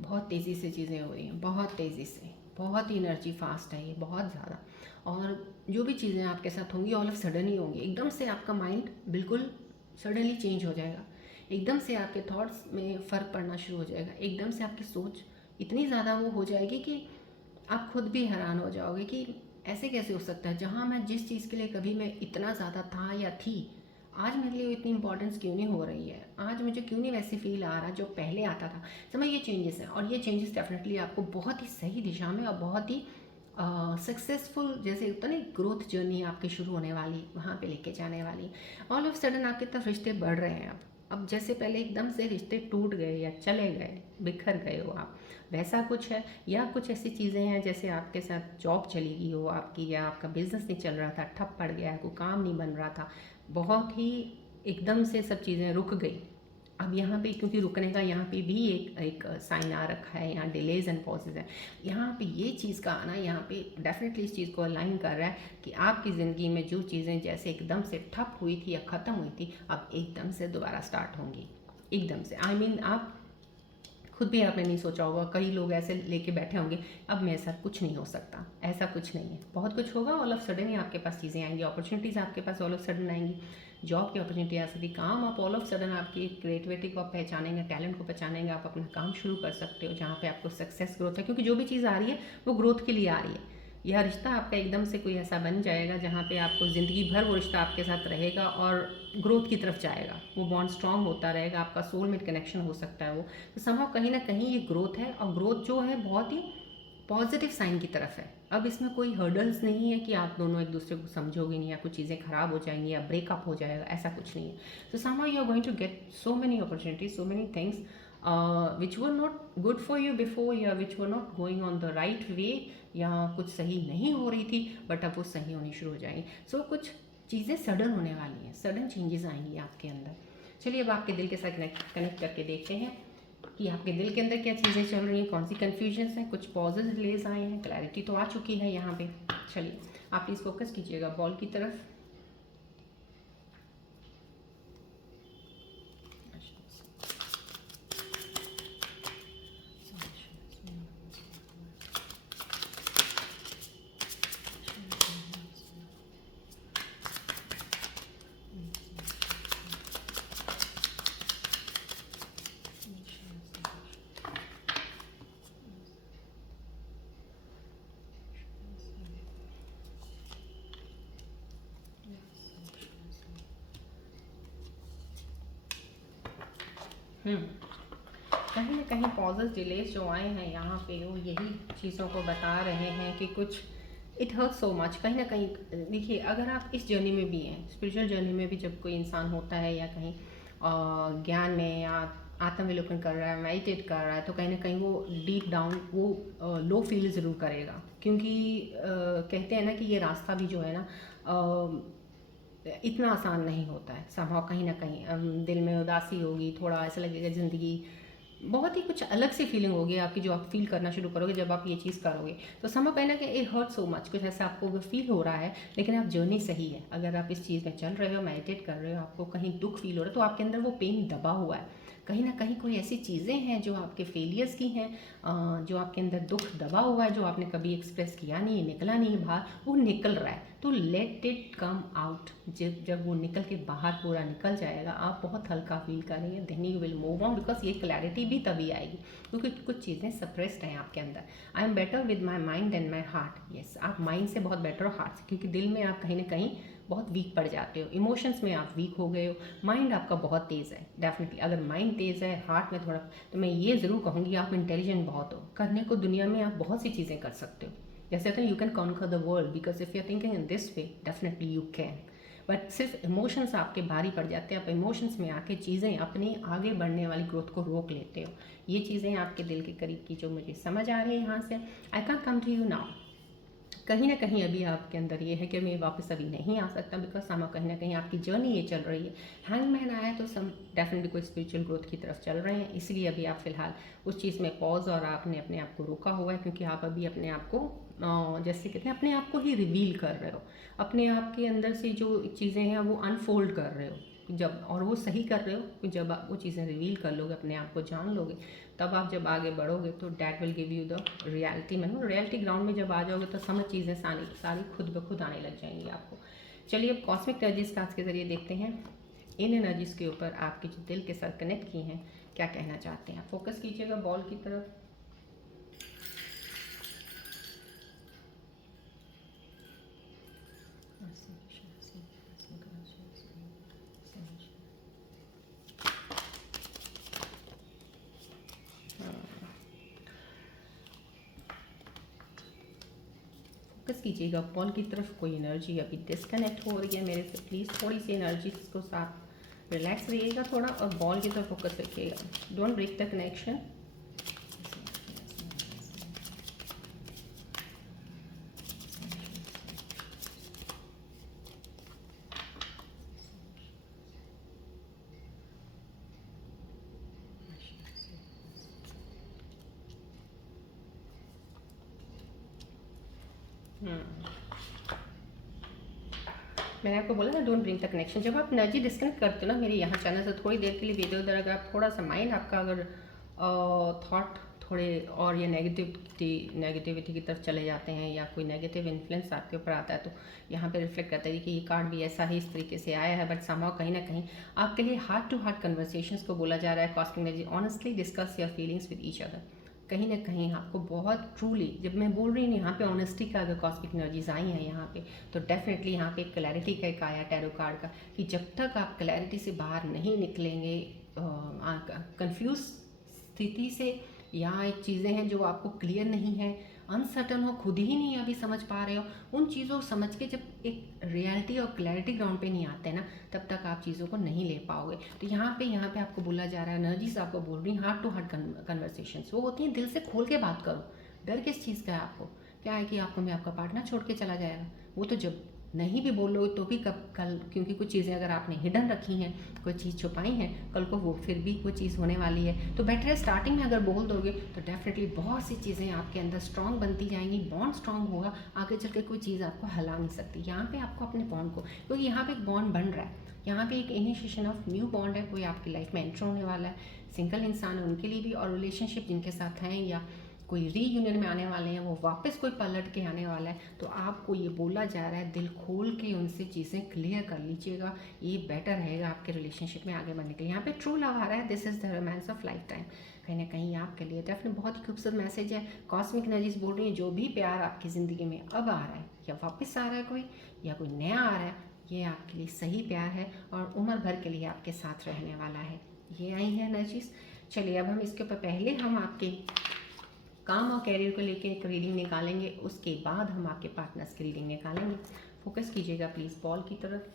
बहुत तेज़ी से चीज़ें हो रही हैं, बहुत तेज़ी से, बहुत ही एनर्जी फास्ट है ये, बहुत ज़्यादा। और जो भी चीज़ें आपके साथ होंगी ऑल ऑफ सडन ही होंगी, एकदम से आपका माइंड बिल्कुल सडनली चेंज हो जाएगा, एकदम से आपके थॉट्स में फ़र्क पड़ना शुरू हो जाएगा, एकदम से आपकी सोच इतनी ज़्यादा वो हो जाएगी कि आप खुद भी हैरान हो जाओगे कि ऐसे कैसे हो सकता है, जहाँ मैं जिस चीज़ के लिए कभी मैं इतना ज़्यादा था या थी, आज मेरे लिए इतनी इंपॉर्टेंस क्यों नहीं हो रही है, आज मुझे क्यों नहीं वैसे फील आ रहा जो पहले आता था। समझ, ये चेंजेस हैं, और ये चेंजेस डेफिनेटली आपको बहुत ही सही दिशा में और बहुत ही सक्सेसफुल, जैसे होता ना ग्रोथ जर्नी आपकी शुरू होने वाली, वहाँ पे लेके जाने वाली। ऑल ऑफ सडन आपकी तरफ रिश्ते बढ़ रहे हैं। अब जैसे पहले एकदम से रिश्ते टूट गए या चले गए, बिखर गए हो आप, वैसा कुछ है। या कुछ ऐसी चीज़ें हैं जैसे आपके साथ जॉब चली गई हो आपकी, या आपका बिजनेस नहीं चल रहा था, ठप पड़ गया, कोई काम नहीं बन रहा था, बहुत ही एकदम से सब चीज़ें रुक गई। अब यहाँ पे क्योंकि रुकने का यहाँ पे भी एक साइन आ रखा है, यहाँ डिलेज एंड पॉजेज है, यहाँ पे ये चीज़ का आना यहाँ पे डेफिनेटली इस चीज़ को अलाइन कर रहा है कि आपकी ज़िंदगी में जो चीज़ें जैसे एकदम से ठप हुई थी या ख़त्म हुई थी, अब एकदम से दोबारा स्टार्ट होंगी, एकदम से। आई मीन आप खुद भी आपने नहीं सोचा होगा, कई लोग ऐसे लेके बैठे होंगे अब मेरे साथ कुछ नहीं हो सकता, ऐसा कुछ नहीं है, बहुत कुछ होगा। ऑल ऑफ सडन ही आपके पास चीज़ें आएंगी, अपॉर्चुनिटीज़ आपके पास ऑल ऑफ सडन आएंगी, जॉब की अपॉर्चुनिटी आ सकती, काम आप ऑल ऑफ सडन आपकी क्रिएटिविटी को आप पहचानेंगे, टैलेंट को पहचानेंगे, आप अपना काम शुरू कर सकते हो जहाँ पे आपको सक्सेस ग्रोथ है, क्योंकि जो भी चीज़ आ रही है वो ग्रोथ के लिए आ रही है। यह रिश्ता आपका एकदम से कोई ऐसा बन जाएगा जहाँ पे आपको ज़िंदगी भर वो रिश्ता आपके साथ रहेगा और ग्रोथ की तरफ जाएगा, वो बॉन्ड स्ट्रांग होता रहेगा, आपका सोलमेट कनेक्शन हो सकता है वो। तो संभव कहीं ना कहीं ये ग्रोथ है, और ग्रोथ जो है बहुत ही पॉजिटिव साइन की तरफ है। अब इसमें कोई हर्डल्स नहीं है कि आप दोनों एक दूसरे को समझोगे नहीं, या कुछ चीज़ें खराब हो जाएंगी या ब्रेकअप हो जाएगा, ऐसा कुछ नहीं है। तो somehow you are going to get so many opportunities, so many things, which were not good for you before, या which were not going on the right way, या कुछ सही नहीं हो रही थी बट अब वो सही होनी शुरू हो जाएंगी। सो कुछ चीज़ें सडन होने वाली हैं, सडन चेंजेस आएंगी आपके अंदर। चलिए अब आपके दिल के साथ कनेक्ट करके देखते हैं कि आपके दिल के अंदर क्या चीज़ें चल रही हैं, कौन सी कन्फ्यूजन्स हैं। कुछ पॉजेज डिलेज आए हैं, क्लैरिटी तो आ चुकी है यहाँ पे। चलिए आप प्लीज़ फोकस कीजिएगा बॉल की तरफ। कहीं ना कहीं पॉजेस डिलेज जो आए हैं यहाँ पे, वो यही चीज़ों को बता रहे हैं कि कुछ इट हर्ट सो मच। कहीं ना कहीं देखिए, अगर आप इस जर्नी में भी हैं, स्पिरिचुअल जर्नी में भी, जब कोई इंसान होता है या कहीं ज्ञान में या आत्मविलोकन कर रहा है, मेडिटेट कर रहा है, तो कहीं ना कहीं वो डीप डाउन वो लो फील ज़रूर करेगा। क्योंकि कहते हैं ना कि ये रास्ता भी जो है ना इतना आसान नहीं होता है। संभव कहीं ना कहीं दिल में उदासी होगी, थोड़ा ऐसा लगेगा ज़िंदगी बहुत ही कुछ अलग सी फीलिंग होगी आपकी, जो आप फील करना शुरू करोगे जब आप ये चीज़ करोगे। तो संभव कहना कि इट हर्ट सो मच, कुछ ऐसा आपको फील हो रहा है, लेकिन आप जर्नी सही है। अगर आप इस चीज़ में चल रहे हो, मेडिटेट कर रहे हो, आपको कहीं दुख फील हो रहा है, तो आपके अंदर वो पेन दबा हुआ है। कहीं ना कहीं कोई ऐसी चीज़ें हैं जो आपके फेलियर्स की हैं, जो आपके अंदर दुख दबा हुआ है, जो आपने कभी एक्सप्रेस किया नहीं है, निकला नहीं है बाहर, वो निकल रहा है। तो लेट इट कम आउट। जब वो निकल के बाहर पूरा निकल जाएगा, आप बहुत हल्का फील करेंगे, then you will move on, because ये क्लैरिटी भी तभी आएगी क्योंकि कुछ चीज़ें सप्रेस्ड हैं आपके अंदर। I am better with my mind and my heart. Yes, आप माइंड से बहुत बेटर हो हार्ट से, क्योंकि दिल में आप कहीं ना कहीं बहुत वीक पड़ जाते हो, इमोशंस में आप वीक हो गए हो। माइंड आपका बहुत तेज़ है, डेफिनेटली। अगर माइंड तेज़ है, हार्ट में थोड़ा, तो मैं ये ज़रूर कहूँगी आप इंटेलिजेंट बहुत हो। करने को दुनिया में आप बहुत सी चीज़ें कर सकते हो। जैसे होता है you can conquer the world, because if you are thinking in this way, definitely you can. But सिर्फ इमोशंस आपके भारी पड़ जाते हैं, आप इमोशंस में आके चीज़ें अपनी आगे बढ़ने वाली ग्रोथ को रोक लेते हो। ये चीज़ें आपके दिल के करीब की जो मुझे समझ आ रही है यहाँ से, I can come to you now. कहीं ना कहीं अभी आपके अंदर ये है कि मैं वापस अभी नहीं आ सकता, बिकॉज समा कहीं ना कहीं आपकी जर्नी ये चल रही है। हैंगमैन आया तो सम डेफिनेटली कोई स्पिरिचुअल ग्रोथ की तरफ चल रहे हैं, इसलिए अभी आप फिलहाल उस चीज़ में पॉज और आपने अपने आप को रोका हुआ है, क्योंकि आप अभी अपने आप को जैसे कहते हैं अपने आप को ही रिवील कर रहे हो, अपने आप के अंदर से जो चीज़ें हैं वो अनफोल्ड कर रहे हो। जब और वो सही कर रहे हो, जब आप वो चीज़ें रिवील कर लोगे, अपने आप को जान लोगे, तब आप जब आगे बढ़ोगे तो that will give you the reality. मतलब रियलिटी ग्राउंड में जब आ जाओगे तो समझ चीज़ें सारी खुद ब खुद आने लग जाएंगी आपको। चलिए अब कॉस्मिक एनर्जीज का आज के ज़रिए देखते हैं, इन एनर्जीज़ के ऊपर आपके जो दिल के साथ कनेक्ट की हैं क्या कहना चाहते हैं। फोकस कीजिएगा बॉल की तरफ। फोकस कीजिएगा बॉल की तरफ। कोई एनर्जी अभी डिस्कनेक्ट हो रही है मेरे से, प्लीज़ थोड़ी सी एनर्जी को साथ रिलैक्स रहिएगा थोड़ा, और बॉल की तरफ फोकस रखिएगा। Don't break the connection. मैंने आपको बोला ना डोंट ब्रिंग द कनेक्शन। जब आप एनर्जी डिस्कनेक्ट करते हो ना मेरे यहाँ चैनल से थोड़ी देर के लिए वीडियो इधर, अगर आप थोड़ा सा माइंड आपका अगर थॉट थोड़े और ये नेगेटिविटी की तरफ चले जाते हैं, या कोई नेगेटिव इन्फ्लुएंस आपके ऊपर आता है, तो यहाँ पे रिफ्लेक्ट करता है कि ये कार्ड भी ऐसा ही इस तरीके से आया है, बट समहाउ कहीं ना कहीं आपके लिए हार्ट टू हार्ट कन्वर्सेशंस को बोला जा रहा है। Cosmic energy honestly discuss your feelings with each other. कहीं ना कहीं आपको बहुत ट्रूली, जब मैं बोल रही हूँ यहाँ पे ऑनेस्टी का, अगर कॉस्मिक एनर्जीज आई हैं यहाँ पे, तो डेफिनेटली यहाँ पे क्लैरिटी का एक आया टैरो कार्ड का, कि जब तक आप क्लैरिटी से बाहर नहीं निकलेंगे, कंफ्यूज स्थिति से, या एक चीज़ें हैं जो आपको क्लियर नहीं है, अनसर्टन हो, खुद ही नहीं अभी समझ पा रहे हो, उन चीज़ों को समझ के जब एक रियलिटी और क्लैरिटी ग्राउंड पे नहीं आते ना, तब तक आप चीज़ों को नहीं ले पाओगे। तो यहाँ पे आपको बोला जा रहा है, एनर्जीज आपको बोल रही हार्ट टू हार्ट कन्वर्सेशन वो होती हैं, दिल से खोल के बात करो। डर किस चीज़ का है आपको? क्या है कि आपको मैं आपका पार्टनर छोड़ के चला जाएगा? वो तो जब नहीं भी बोलो तो भी कब कल, क्योंकि कुछ चीज़ें अगर आपने हिडन रखी हैं, कोई चीज़ छुपाई है, कल को वो फिर भी कोई चीज़ होने वाली है। तो बेटर है स्टार्टिंग में अगर बोल दोगे तो डेफिनेटली बहुत सी चीज़ें आपके अंदर स्ट्रांग बनती जाएंगी, बॉन्ड स्ट्रांग होगा, आगे चल के कोई चीज़ आपको हिला नहीं सकती। यहाँ पे आपको अपने बॉन्ड को, क्योंकि यहाँ पे एक बॉन्ड बन रहा है, यहाँ पे एक इनिशिएशन ऑफ न्यू बॉन्ड है, कोई आपकी लाइफ में एंटर होने वाला है, सिंगल इंसान है उनके लिए भी, और रिलेशनशिप जिनके साथ हैं या कोई रीयूनियन में आने वाले हैं, वो वापस कोई पलट के आने वाला है। तो आपको ये बोला जा रहा है, दिल खोल के उनसे चीज़ें क्लियर कर लीजिएगा, ये बेटर रहेगा आपके रिलेशनशिप में आगे बढ़ने के लिए। यहाँ पे ट्रू लव आ रहा है, this is the romance of life time, कहीं ना कहीं आपके लिए डेफिनेटली बहुत ही खूबसूरत मैसेज है। कॉस्मिक एनर्जीज बोल रही है, जो भी प्यार आपकी ज़िंदगी में अब आ रहा है या वापस आ रहा है कोई, या कोई नया आ रहा है, ये आपके लिए सही प्यार है और उम्र भर के लिए आपके साथ रहने वाला है। ये आई है एनर्जीज। चलिए अब हम इसके ऊपर पहले हम आपके काम और कैरियर को लेके एक रीडिंग निकालेंगे, उसके बाद हम आपके पार्टनर्स की रीडिंग निकालेंगे। फोकस कीजिएगा प्लीज़ बॉल की तरफ।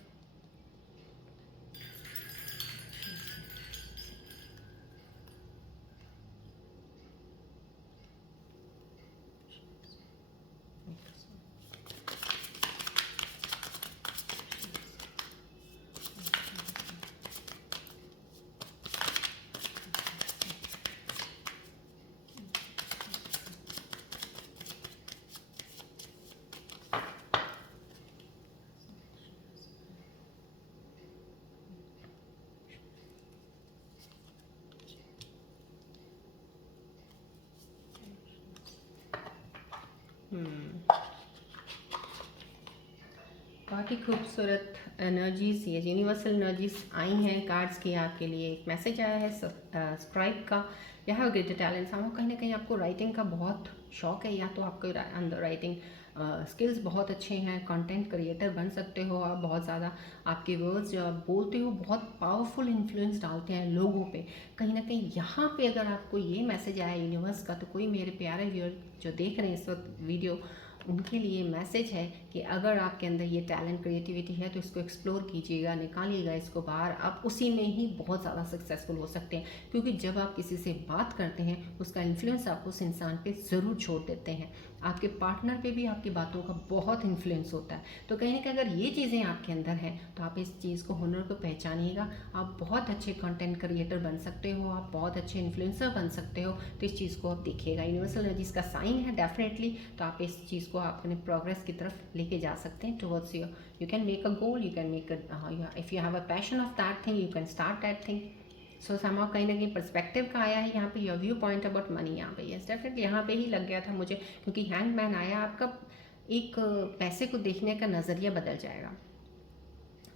बहुत ही खूबसूरत एनर्जीज, ये यूनिवर्सल एनर्जीज आई हैं कार्ड्स की आपके लिए। एक मैसेज आया है स्क्राइब का, यह ग्रेटर टैलेंट। हम कहीं ना कहीं आपको राइटिंग का बहुत शौक है, या तो आपको अंदर राइटिंग स्किल्स बहुत अच्छे हैं, कंटेंट क्रिएटर बन सकते हो आप बहुत ज़्यादा, आपके वर्ड्स जो आप बोलते हो बहुत पावरफुल इन्फ्लुएंस डालते हैं लोगों पे। कहीं ना कहीं यहाँ पे अगर आपको ये मैसेज आया यूनिवर्स का, तो कोई मेरे प्यारे व्यूअर जो देख रहे हैं इस वक्त वीडियो, उनके लिए मैसेज है कि अगर आपके अंदर ये टैलेंट क्रिएटिविटी है तो इसको एक्सप्लोर कीजिएगा, निकालिएगा इसको बाहर। आप उसी में ही बहुत ज़्यादा सक्सेसफुल हो सकते हैं, क्योंकि जब आप किसी से बात करते हैं उसका इन्फ्लुएंस आप उस इंसान पे ज़रूर छोड़ देते हैं। आपके पार्टनर पे भी आपकी बातों का बहुत इन्फ्लुएंस होता है। तो कहीं ना कहीं अगर ये चीज़ें आपके अंदर हैं तो आप इस चीज़ को, हुनर को पहचानिएगा। आप बहुत अच्छे कंटेंट क्रिएटर बन सकते हो, आप बहुत अच्छे इन्फ्लुएंसर बन सकते हो। तो इस चीज़ को आप देखिएगा, यूनिवर्सल एनर्जीज का साइन है डेफिनेटली। तो आप इस चीज़ को अपने प्रोग्रेस की तरफ लेके जा सकते हैं towards your, you can make a goal, you can make a, if you have a passion of that thing, you can start that thing. So समाव कहीं ना कहीं पर्सपेक्टिव का आया है यहाँ पे, your view point about money यहाँ पे, यस डेफिनेटली यहाँ पे ही लग गया था मुझे, क्योंकि हैंगमैन आया, आपका एक पैसे को देखने का नज़रिया बदल जाएगा।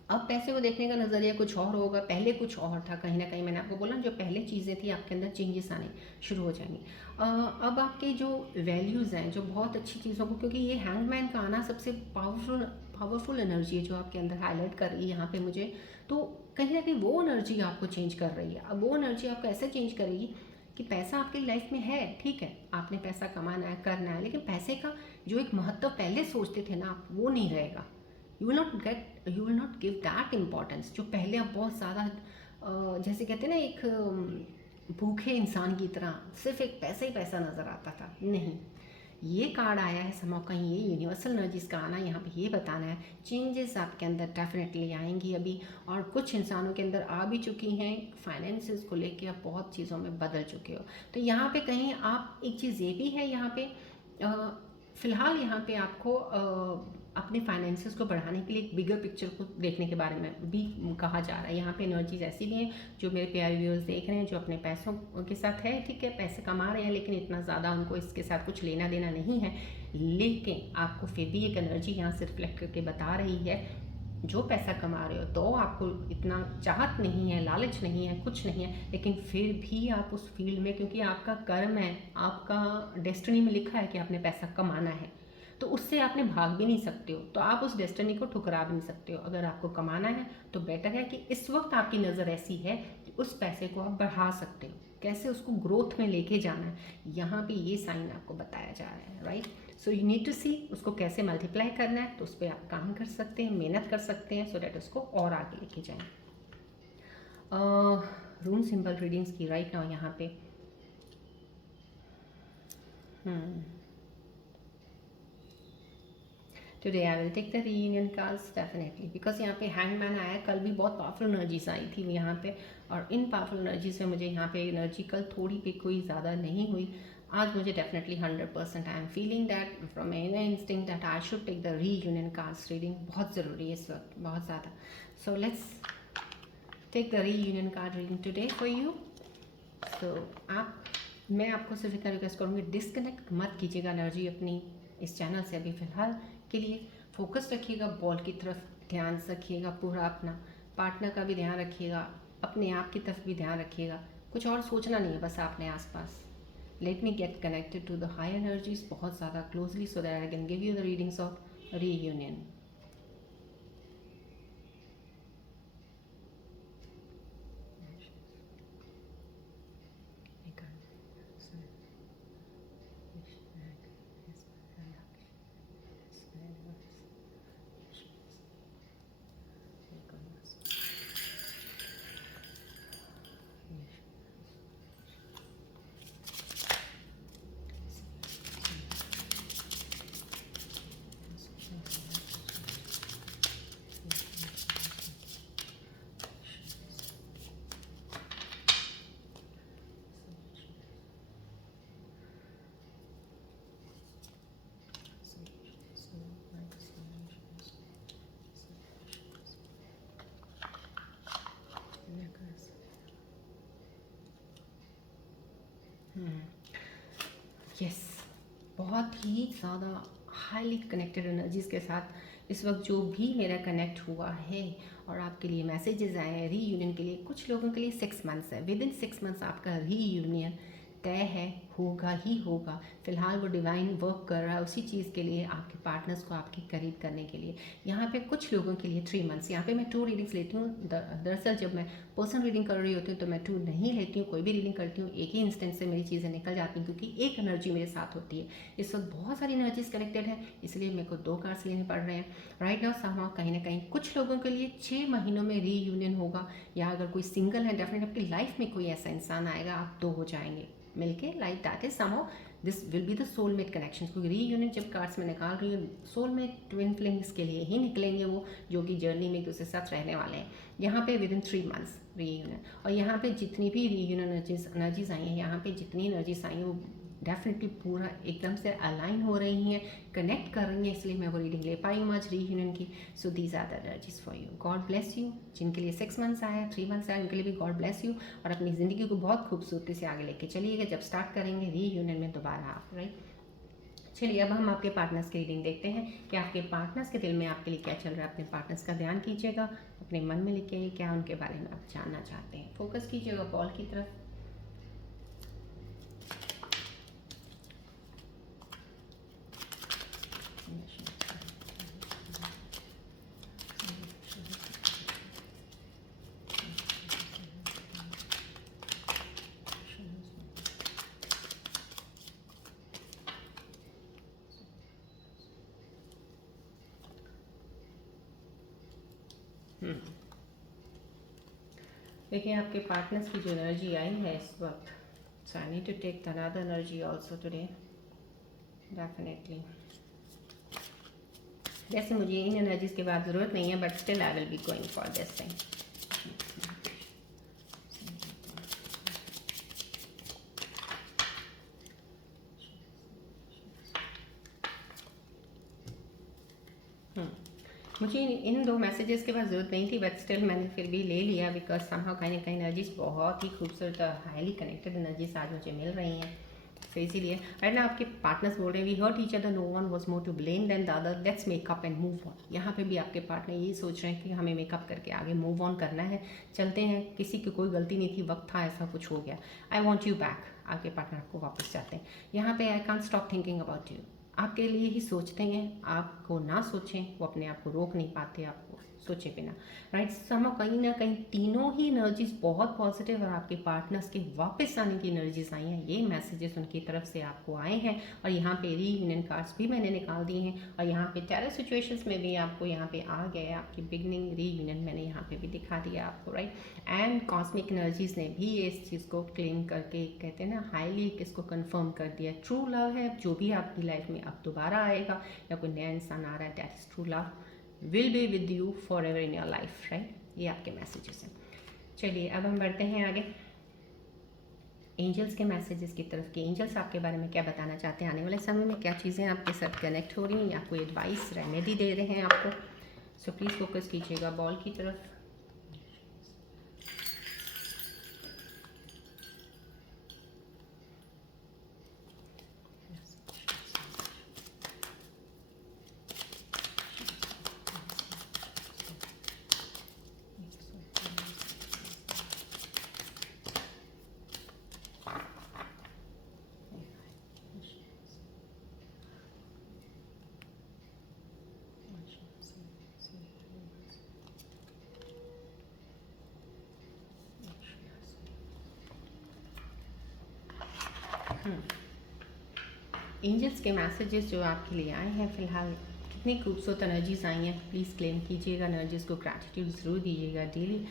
अब पैसे को देखने का नज़रिया कुछ और होगा, पहले कुछ और था। कहीं ना कहीं मैंने आपको बोला, जो पहले चीज़ें थी आपके अंदर चेंजेस आने शुरू हो जाएंगी। अब आपके जो वैल्यूज़ हैं, जो बहुत अच्छी चीज़ों को, क्योंकि ये हैंगमैन का आना सबसे पावरफुल एनर्जी है जो आपके अंदर हाईलाइट कर रही है यहाँ पे मुझे। तो कहीं ना कहीं वो एनर्जी आपको चेंज कर रही है। अब वो एनर्जी आपको ऐसे चेंज करेगी कि पैसा आपकी लाइफ में है, ठीक है, आपने पैसा कमाना है, करना है, लेकिन पैसे का जो एक महत्व पहले सोचते थे ना आप, वो नहीं रहेगा। You will not give that importance जो पहले आप बहुत ज़्यादा, जैसे कहते हैं ना, एक भूखे इंसान की तरह सिर्फ एक पैसा ही पैसा नज़र आता था। नहीं, ये कार्ड आया है समाव कहीं, ये यूनिवर्सल एनर्जीज का आना यहाँ पे ये बताना है चेंजेस आपके अंदर डेफिनेटली आएंगी अभी, और कुछ इंसानों के अंदर आ भी चुकी हैं। फाइनेंसेस को लेके आप बहुत चीज़ों में बदल चुके हो। तो यहाँ पे कहीं आप, एक चीज़ ये भी है यहाँ पे, फ़िलहाल यहाँ पे आपको अपने फाइनेंसेस को बढ़ाने के लिए एक बिगर पिक्चर को देखने के बारे में भी कहा जा रहा है। यहाँ पे एनर्जीज ऐसी भी हैं, जो मेरे प्यारे व्यूअर्स देख रहे हैं, जो अपने पैसों के साथ है, ठीक है, पैसे कमा रहे हैं, लेकिन इतना ज़्यादा उनको इसके साथ कुछ लेना देना नहीं है, लेकिन आपको फिर भी एक एनर्जी यहाँ से रिफ्लेक्ट करके बता रही है, जो पैसा कमा रहे हो तो आपको इतना चाहत नहीं है, लालच नहीं है, कुछ नहीं है, लेकिन फिर भी आप उस फील्ड में, क्योंकि आपका कर्म है, आपका डेस्टिनी में लिखा है कि आपने पैसा कमाना है, तो उससे आपने भाग भी नहीं सकते हो। तो आप उस डेस्टिनी को ठुकरा भी नहीं सकते हो। अगर आपको कमाना है तो बेटर है कि इस वक्त आपकी नज़र ऐसी है कि उस पैसे को आप बढ़ा सकते हो, कैसे उसको ग्रोथ में लेके जाना है, यहाँ पे ये साइन आपको बताया जा रहा है, right. So you need to see उसको कैसे मल्टीप्लाई करना है, तो उस पर आप काम कर सकते हैं, मेहनत कर सकते हैं, सो डैट उसको और आगे लेके जाएं। रूम सिंबल रीडिंग्स की राइट नाउ यहाँ पे today I will take the reunion cards definitely, because यहाँ पे हैंगमैन आया, कल भी बहुत पावरफुल एनर्जीज आई थी यहाँ पे, और इन पावरफुल एनर्जी से मुझे यहाँ पे एनर्जी कल थोड़ी भी कोई ज़्यादा नहीं हुई। आज मुझे definitely 100% I am feeling that from an instinct that I should take the reunion cards reading, बहुत ज़रूरी है इस वक्त, बहुत ज़्यादा। So let's take the reunion card reading today for you. So मैं आपको सिर्फ इतना रिक्वेस्ट करूँगी, डिस्कनेक्ट मत कीजिएगा एनर्जी अपनी इस चैनल से अभी फ़िलहाल के लिए। फोकस रखिएगा, बॉल की तरफ ध्यान रखिएगा पूरा अपना, पार्टनर का भी ध्यान रखिएगा, अपने आप की तरफ भी ध्यान रखिएगा, कुछ और सोचना नहीं है बस आपने आसपास। Let me get connected to the high energies बहुत ज़्यादा closely so that I can give you the readings of reunion. Yes, बहुत ही ज़्यादा हाईली कनेक्टेड एनर्जीज़ के साथ इस वक्त जो भी मेरा कनेक्ट हुआ है और आपके लिए मैसेजेस आए हैं रीयूनियन के लिए। कुछ लोगों के लिए 6 मंथ्स है, विद इन 6 मंथ्स आपका रीयूनियन तय है, होगा ही होगा। फिलहाल वो डिवाइन वर्क कर रहा है उसी चीज़ के लिए, आपके पार्टनर्स को आपके करीब करने के लिए। यहाँ पे कुछ लोगों के लिए 3 मंथ्स। यहाँ पे मैं 2 रीडिंग्स लेती हूँ। दरअसल जब मैं पर्सनल रीडिंग कर रही होती हूँ तो मैं 2 नहीं लेती हूँ, कोई भी रीडिंग करती हूँ एक ही इंस्टेंट से मेरी चीज़ें निकल जाती हैं, क्योंकि एक एनर्जी मेरे साथ होती है। इस वक्त बहुत सारी एनर्जीज कनेक्टेड हैं, इसलिए मेरे को 2 कार्ड्स लेने पड़ रहे हैं राइट नाउ। समहाउ कहीं ना कहीं कुछ लोगों के लिए 6 महीनों में रीयूनियन होगा, या अगर कोई सिंगल है डेफिनेटली आपकी लाइफ में कोई ऐसा इंसान आएगा, आप 2 हो जाएंगे मिलके, like that is somehow this will be the soulmate connection. क्योंकि रीयूनियन जब कार्ड्स में निकाल रही हूँ, सोलमेट ट्विन फ्लेम्स के लिए ही निकलेंगे वो, जो कि जर्नी में एक दूसरे के साथ रहने वाले हैं। यहाँ पे विद इन 3 मंथ्स रीयूनियन। और यहाँ पे जितनी भी रीयूनियन एनर्जीज आई हैं, यहाँ पे जितनी एनर्जीज आई हैं वो डेफिनेटली पूरा एकदम से अलाइन हो रही हैं, कनेक्ट कर रही हैं, इसलिए मैं वो रीडिंग ले पाई हूँ आज रीयूनियन की। So these are the energies for you. God bless you. जिनके लिए 6 मंथ्स आया, 3 मंथ्स आया, उनके लिए भी गॉड ब्लेस यू, और अपनी ज़िंदगी को बहुत खूबसूरती से आगे लेके चलिएगा जब स्टार्ट करेंगे रीयूनियन में दोबारा आप, राइट। चलिए अब हम आपके पार्टनर्स की रीडिंग देखते हैं कि आपके पार्टनर्स के दिल में आपके लिए क्या चल रहा है। अपने पार्टनर्स का ध्यान कीजिएगा, अपने मन में लेके आइए क्या उनके बारे में आप जानना चाहते हैं। फोकस कीजिएगा बॉल की तरफ। देखिए आपके पार्टनर्स की जो एनर्जी आई है इस वक्त, so I need to take another energy also today definitely. जैसे मुझे इन एनर्जीज के बाद ज़रूरत नहीं है, but still I will be going for this thing. मुझे इन 2 मैसेजेस के बाद ज़रूरत नहीं थी, बट स्टिल मैंने फिर भी ले लिया, बिकॉज समहाउ कहीं ना कहीं एनर्जीज बहुत ही खूबसूरत और हाईली कनेक्टेड एनर्जीज आज मुझे मिल रही हैं। तो इसीलिए राइट ना आपके पार्टनर्स बोल रहे हैं we hurt each other, no one was more to blame than the other, let's make up and move on. यहाँ पे भी आपके पार्टनर यही सोच रहे हैं कि हमें मेकअप करके आगे मूव ऑन करना है, चलते हैं, किसी की कोई गलती नहीं थी, वक्त था ऐसा कुछ हो गया, आई वॉन्ट यू बैक। आपके पार्टनर को वापस चाहते हैं। यहाँ पे I can't stop thinking about you, आपके लिए ही सोचते हैं, आपको ना सोचें वो अपने आप को रोक नहीं पाते आपको सोचे बिना, राइट। समा कहीं ना कहीं तीनों ही एनर्जीज बहुत पॉजिटिव और आपके पार्टनर्स के वापस आने की एनर्जीज आई हैं, ये मैसेजेस उनकी तरफ से आपको आए हैं। और यहाँ पे रीयूनियन कार्ड्स भी मैंने निकाल दिए हैं और यहाँ पे टेरर सिचुएशंस में भी आपको यहाँ पे आ गए, आपकी बिगनिंग रीयूनियन मैंने यहाँ पे भी दिखा दिया आपको, राइट। एंड कॉस्मिक एनर्जीज ने भी इस चीज़ को क्लेम करके, कहते हैं ना, हाईली इसको कंफर्म कर दिया। ट्रू लव है जो भी आपकी लाइफ में अब दोबारा आएगा या कोई नया इंसान आ रहा है, that is true love will be with you for ever in your life, right. ये आपके मैसेजेस हैं। चलिए अब हम बढ़ते हैं आगे एंजल्स के मैसेजेस की तरफ कि एंजल्स आपके बारे में क्या बताना चाहते हैं, आने वाले समय में क्या चीज़ें आपके साथ कनेक्ट हो रही हैं या कोई एडवाइस रेमेडी दे रहे हैं आपको। सो प्लीज़ फोकस कीजिएगा बॉल की तरफ। एंजल्स के मैसेजेस जो आपके लिए आए हैं फ़िलहाल, कितनी खूबसूरत एनर्जीज आई हैं, प्लीज़ क्लेम कीजिएगा एनर्जीज को, ग्रैटिट्यूड ज़रूर दीजिएगा daily.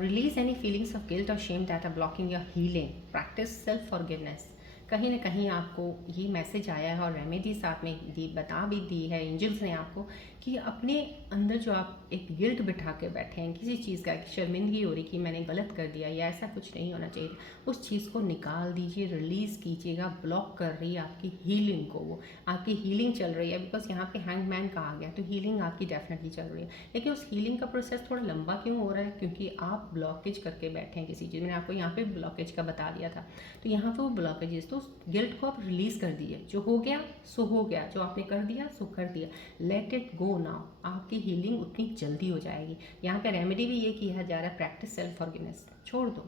Release any feelings of guilt और shame that are blocking your healing, practise self forgiveness. कहीं ना कहीं आपको ये मैसेज आया है और रेमेडी साथ में बता भी दी है एंजल्स ने आपको कि अपने अंदर जो आप एक गिल्ट बिठा के बैठे हैं किसी चीज़ का, शर्मिंदगी हो रही कि मैंने गलत कर दिया या ऐसा कुछ नहीं होना चाहिए, उस चीज़ को निकाल दीजिए, रिलीज़ कीजिएगा। ब्लॉक कर रही है आपकी हीलिंग को, वो आपकी हीलिंग चल रही है। बिकॉज यहाँ पे हैंगमैन कहा गया तो हीलिंग आपकी डेफिनेटली चल रही है, लेकिन उस हीलिंग का प्रोसेस थोड़ा लंबा क्यों हो रहा है, क्योंकि आप ब्लॉकेज करके बैठे हैं किसी चीज़। मैंने आपको यहाँ पे ब्लॉकेज का बता दिया था, तो यहाँ पे वो ब्लॉकेजेस, तो उस गिल्ट को आप रिलीज़ कर दिए। जो हो गया सो हो गया, जो आपने कर दिया सो कर दिया, लेट इट गो नाउ। आपकी हीलिंग उतनी जल्दी हो जाएगी। यहाँ पे रेमेडी भी ये किया जा रहा है, प्रैक्टिस सेल्फ फॉरगिवनेस। छोड़ दो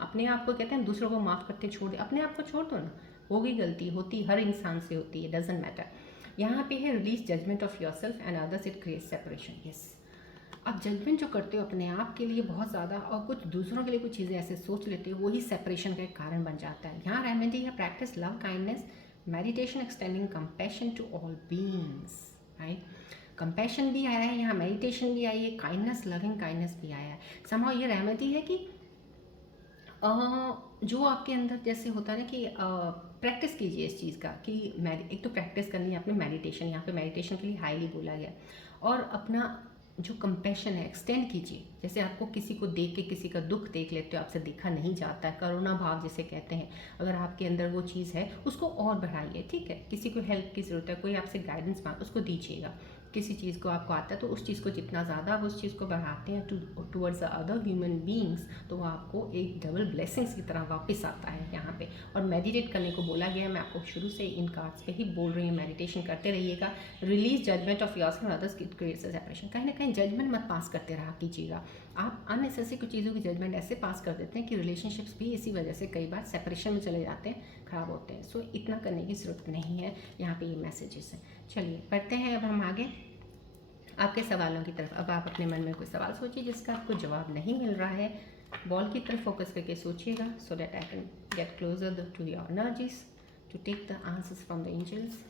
अपने आप को, कहते हैं दूसरों को माफ़ करते छोड़ दे, अपने आप को छोड़ दो ना। होगी गलती, होती हर इंसान से होती है, डजेंट मैटर। यहाँ पे है release judgement of yourself and others, it create separation. Yes, आप जजमेंट जो करते हो अपने आप के लिए बहुत ज़्यादा और कुछ दूसरों के लिए कुछ चीज़ें ऐसे सोच लेते हो, वही सेपरेशन का एक कारण बन जाता है। यहाँ रेमेडी है practice love kindness meditation extending compassion to all beings, right. Compassion भी आया है यहाँ, मेडिटेशन भी आई है, काइंडनेस, लविंग काइंडनेस भी आया है। समहाउ ये रेमेडी है कि जो आपके अंदर जैसे होता है ना कि प्रैक्टिस कीजिए इस चीज़ का कि एक तो प्रैक्टिस करनी है आपने मेडिटेशन, यहाँ पे मेडिटेशन के लिए हाईली बोला गया। और अपना जो कंपैशन है एक्सटेंड कीजिए। जैसे आपको किसी को देख के किसी का दुख देख लेते हो, आपसे देखा नहीं जाता है, करुणा भाव जिसे कहते हैं, अगर आपके अंदर वो चीज़ है उसको और बढ़ाइए, ठीक है। किसी को हेल्प की ज़रूरत है, कोई आपसे गाइडेंस मांग, उसको दीजिएगा। किसी चीज़ को आपको आता है तो उस चीज़ को जितना ज़्यादा आप उस चीज़ को बढ़ाते हैं towards the other human beings, तो वो आपको एक डबल ब्लेसिंग्स की तरह वापस आता है यहाँ पे। और मेडिटेट करने को बोला गया है, मैं आपको शुरू से इन कार्ड्स पे ही बोल रही हूँ, मेडिटेशन करते रहिएगा। Release judgement of yourself and others, it creates a separation. कहीं ना कहीं जजमेंट मत पास करते रहा कीजिएगा। आप अननेसेसरी कुछ चीज़ों की जजमेंट ऐसे पास कर देते हैं कि रिलेशनशिप्स भी इसी वजह से कई बार सेपरेशन में चले जाते हैं, ख़राब होते हैं। सो इतना करने की ज़रूरत नहीं है, यहाँ पे ये मैसेजेस हैं। चलिए बढ़ते हैं अब हम आगे आपके सवालों की तरफ। अब आप अपने मन में कोई सवाल सोचिए जिसका आपको जवाब नहीं मिल रहा है, बॉल की तरफ फोकस करके सोचिएगा, so that I can get closer to your energies to take the answers from the angels.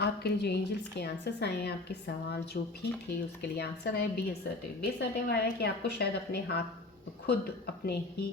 आपके लिए जो एंजल्स के आंसर्स आए हैं, आपके सवाल जो भी थे उसके लिए आंसर आए बी असर्टिव। बी असर्टिव आया कि आपको शायद अपने हाथ खुद अपने ही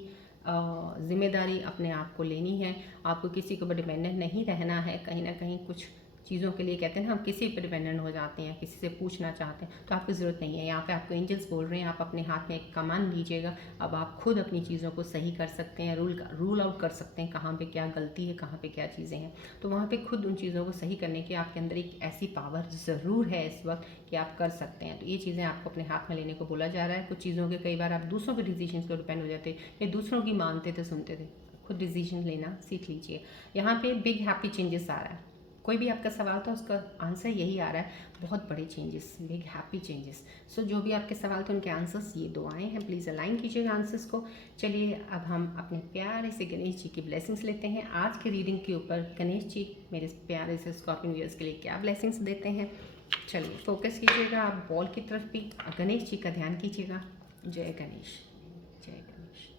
जिम्मेदारी अपने आप को लेनी है, आपको किसी के ऊपर डिपेंडेंट नहीं रहना है। कहीं ना कहीं कुछ चीज़ों के लिए कहते हैं ना, हम किसी पर डिपेंडेंट हो जाते हैं, किसी से पूछना चाहते हैं, तो आपको ज़रूरत नहीं है। यहाँ पे आपको एंजल्स बोल रहे हैं, आप अपने हाथ में एक कमान लीजिएगा, अब आप खुद अपनी चीज़ों को सही कर सकते हैं, रूल आउट कर सकते हैं कहाँ पे क्या गलती है, कहाँ पे क्या चीज़ें हैं। तो वहाँ पे खुद उन चीज़ों को सही करने की आपके अंदर एक ऐसी पावर ज़रूर है इस वक्त कि आप कर सकते हैं। तो ये चीज़ें आपको अपने हाथ में लेने को बोला जा रहा है। कुछ चीज़ों के कई बार आप दूसरों के डिसीजन को डिपेंड हो जाते या दूसरों की मानते थे, सुनते थे, खुद डिसीजन लेना सीख लीजिए। यहाँ पे बिग हैप्पी चेंजेस आ रहा है। कोई भी आपका सवाल था उसका आंसर यही आ रहा है, बहुत बड़े चेंजेस, बिग हैप्पी चेंजेस। सो जो भी आपके सवाल थे उनके आंसर्स ये 2 आए हैं, प्लीज़ अलाइन कीजिएगा आंसर्स को। चलिए अब हम अपने प्यारे से गणेश जी की ब्लेसिंग्स लेते हैं। आज के रीडिंग के ऊपर गणेश जी मेरे प्यारे से स्कॉर्पियन व्यूअर्स के लिए क्या ब्लेसिंग्स देते हैं। चलिए फोकस कीजिएगा आप बॉल की तरफ भी, गणेश जी का ध्यान कीजिएगा। जय गणेश, जय गणेश।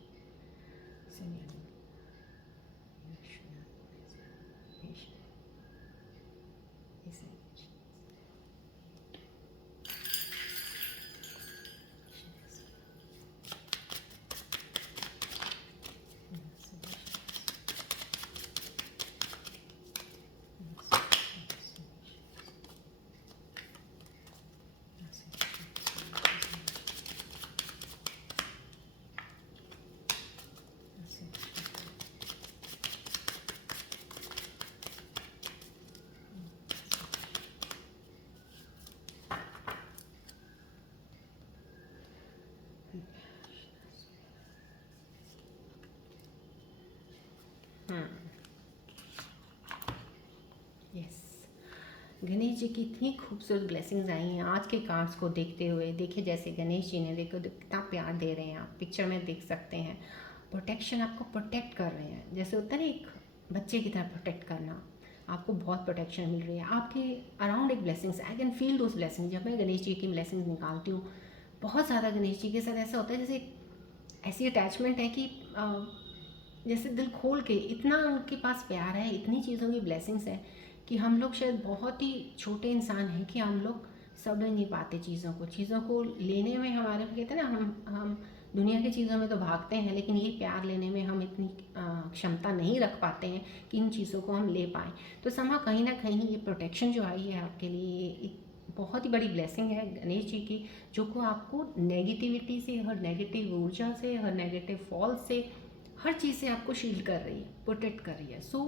यस, गणेश जी की इतनी खूबसूरत ब्लेसिंग्स आई हैं आज के कार्ड्स को देखते हुए। देखिए जैसे गणेश जी ने, देखो कितना प्यार दे रहे हैं, आप पिक्चर में देख सकते हैं। प्रोटेक्शन, आपको प्रोटेक्ट कर रहे हैं, जैसे होता है ना एक बच्चे की तरह प्रोटेक्ट करना। आपको बहुत प्रोटेक्शन मिल रही है, आपके अराउंड एक blessings, I can feel those blessings. जब मैं गणेश जी की ब्लेसिंग्स निकालती हूँ, बहुत ज़्यादा गणेश जी के साथ ऐसा होता है जैसे ऐसी अटैचमेंट है कि जैसे दिल खोल के, इतना उनके पास प्यार है, इतनी चीज़ों की ब्लेसिंग्स है कि हम लोग शायद बहुत ही छोटे इंसान हैं कि हम लोग समझ नहीं पाते चीज़ों को लेने में। हमारे कहते हैं ना, हम दुनिया की चीज़ों में तो भागते हैं, लेकिन ये प्यार लेने में हम इतनी क्षमता नहीं रख पाते हैं कि इन चीज़ों को हम ले पाएँ। तो समा कहीं ना कहीं ये प्रोटेक्शन जो आई है आपके लिए एक बहुत ही बड़ी ब्लेसिंग है गणेश जी की, जो को आपको नेगेटिविटी से, हर नेगेटिव ऊर्जा से, हर नेगेटिव फॉल से, हर चीज़ से आपको शील्ड कर रही है, प्रोटेक्ट कर रही है। सो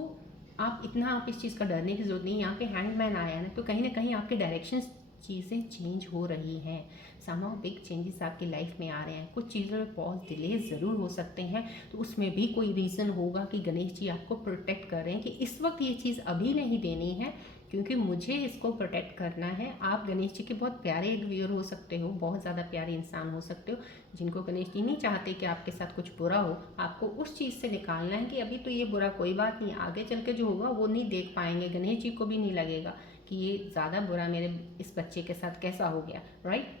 आप इस चीज़ का डरने की ज़रूरत नहीं। यहाँ पे हैंडमैन आया है ना, तो कहीं ना कहीं आपके डायरेक्शन चीज़ें चेंज हो रही हैं। समहाउ बिग चेंजेस आपकी लाइफ में आ रहे हैं। कुछ चीज़ों में पॉज डिले ज़रूर हो सकते हैं, तो उसमें भी कोई रीज़न होगा कि गणेश जी आपको प्रोटेक्ट कर रहे हैं कि इस वक्त ये चीज़ अभी नहीं देनी है, क्योंकि मुझे इसको प्रोटेक्ट करना है। आप गणेश जी के बहुत प्यारे एक व्यूअर हो सकते हो, बहुत ज़्यादा प्यारे इंसान हो सकते हो, जिनको गणेश जी नहीं चाहते कि आपके साथ कुछ बुरा हो। आपको उस चीज़ से निकालना है कि अभी तो ये बुरा कोई बात नहीं, आगे चल के जो होगा वो नहीं देख पाएंगे, गणेश जी को भी नहीं लगेगा कि ये ज़्यादा बुरा मेरे इस बच्चे के साथ कैसा हो गया, राइट।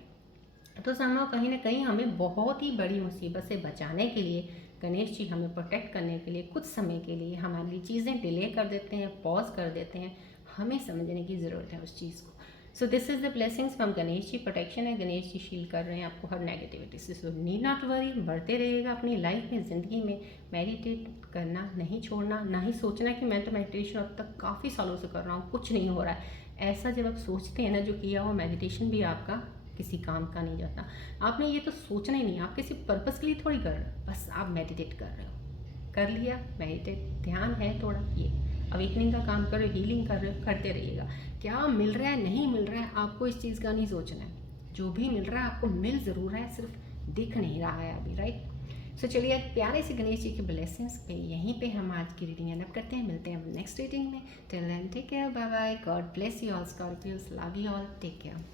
तो समझो कहीं ना कहीं हमें बहुत ही बड़ी मुसीबत से बचाने के लिए गणेश जी हमें प्रोटेक्ट करने के लिए कुछ समय के लिए हमारे लिए चीज़ें डिले कर देते हैं, पॉज कर देते हैं। हमें समझने की ज़रूरत है उस चीज़ को। So this is the blessings from Ganesh ji. Protection है, गणेश जी शील कर रहे हैं आपको हर नेगेटिविटी से। सो नीड नॉट वरी, बढ़ते रहेगा अपनी लाइफ में, ज़िंदगी में। मेडिटेट करना नहीं छोड़ना, ना ही सोचना कि मैं तो मेडिटेशन अब तक काफ़ी सालों से कर रहा हूँ, कुछ नहीं हो रहा है। ऐसा जब आप सोचते हैं ना, जो किया हुआ मेडिटेशन भी आपका किसी काम का नहीं जाता। आपने ये तो सोचना ही नहीं, आप किसी पर्पस के लिए थोड़ी कर रहे हो, बस आप मेडिटेट कर रहे हो। कर लिया मेडिटेट, ध्यान है थोड़ा, ये अवेकनिंग का काम कर रहे हो, हीलिंग कर रहे हो, करते रहिएगा। क्या मिल रहा है नहीं मिल रहा है, आपको इस चीज़ का नहीं सोचना है। जो भी मिल रहा है आपको मिल ज़रूर है, सिर्फ दिख नहीं रहा है अभी, राइट। सो चलिए प्यारे से गणेश जी के ब्लेसिंग्स पे यहीं पे हम आज की रीडिंग एंड अप करते हैं। मिलते हैं नेक्स्ट रीडिंग में। Till then take care, bye bye, God bless you all Scorpios, love you all, take care.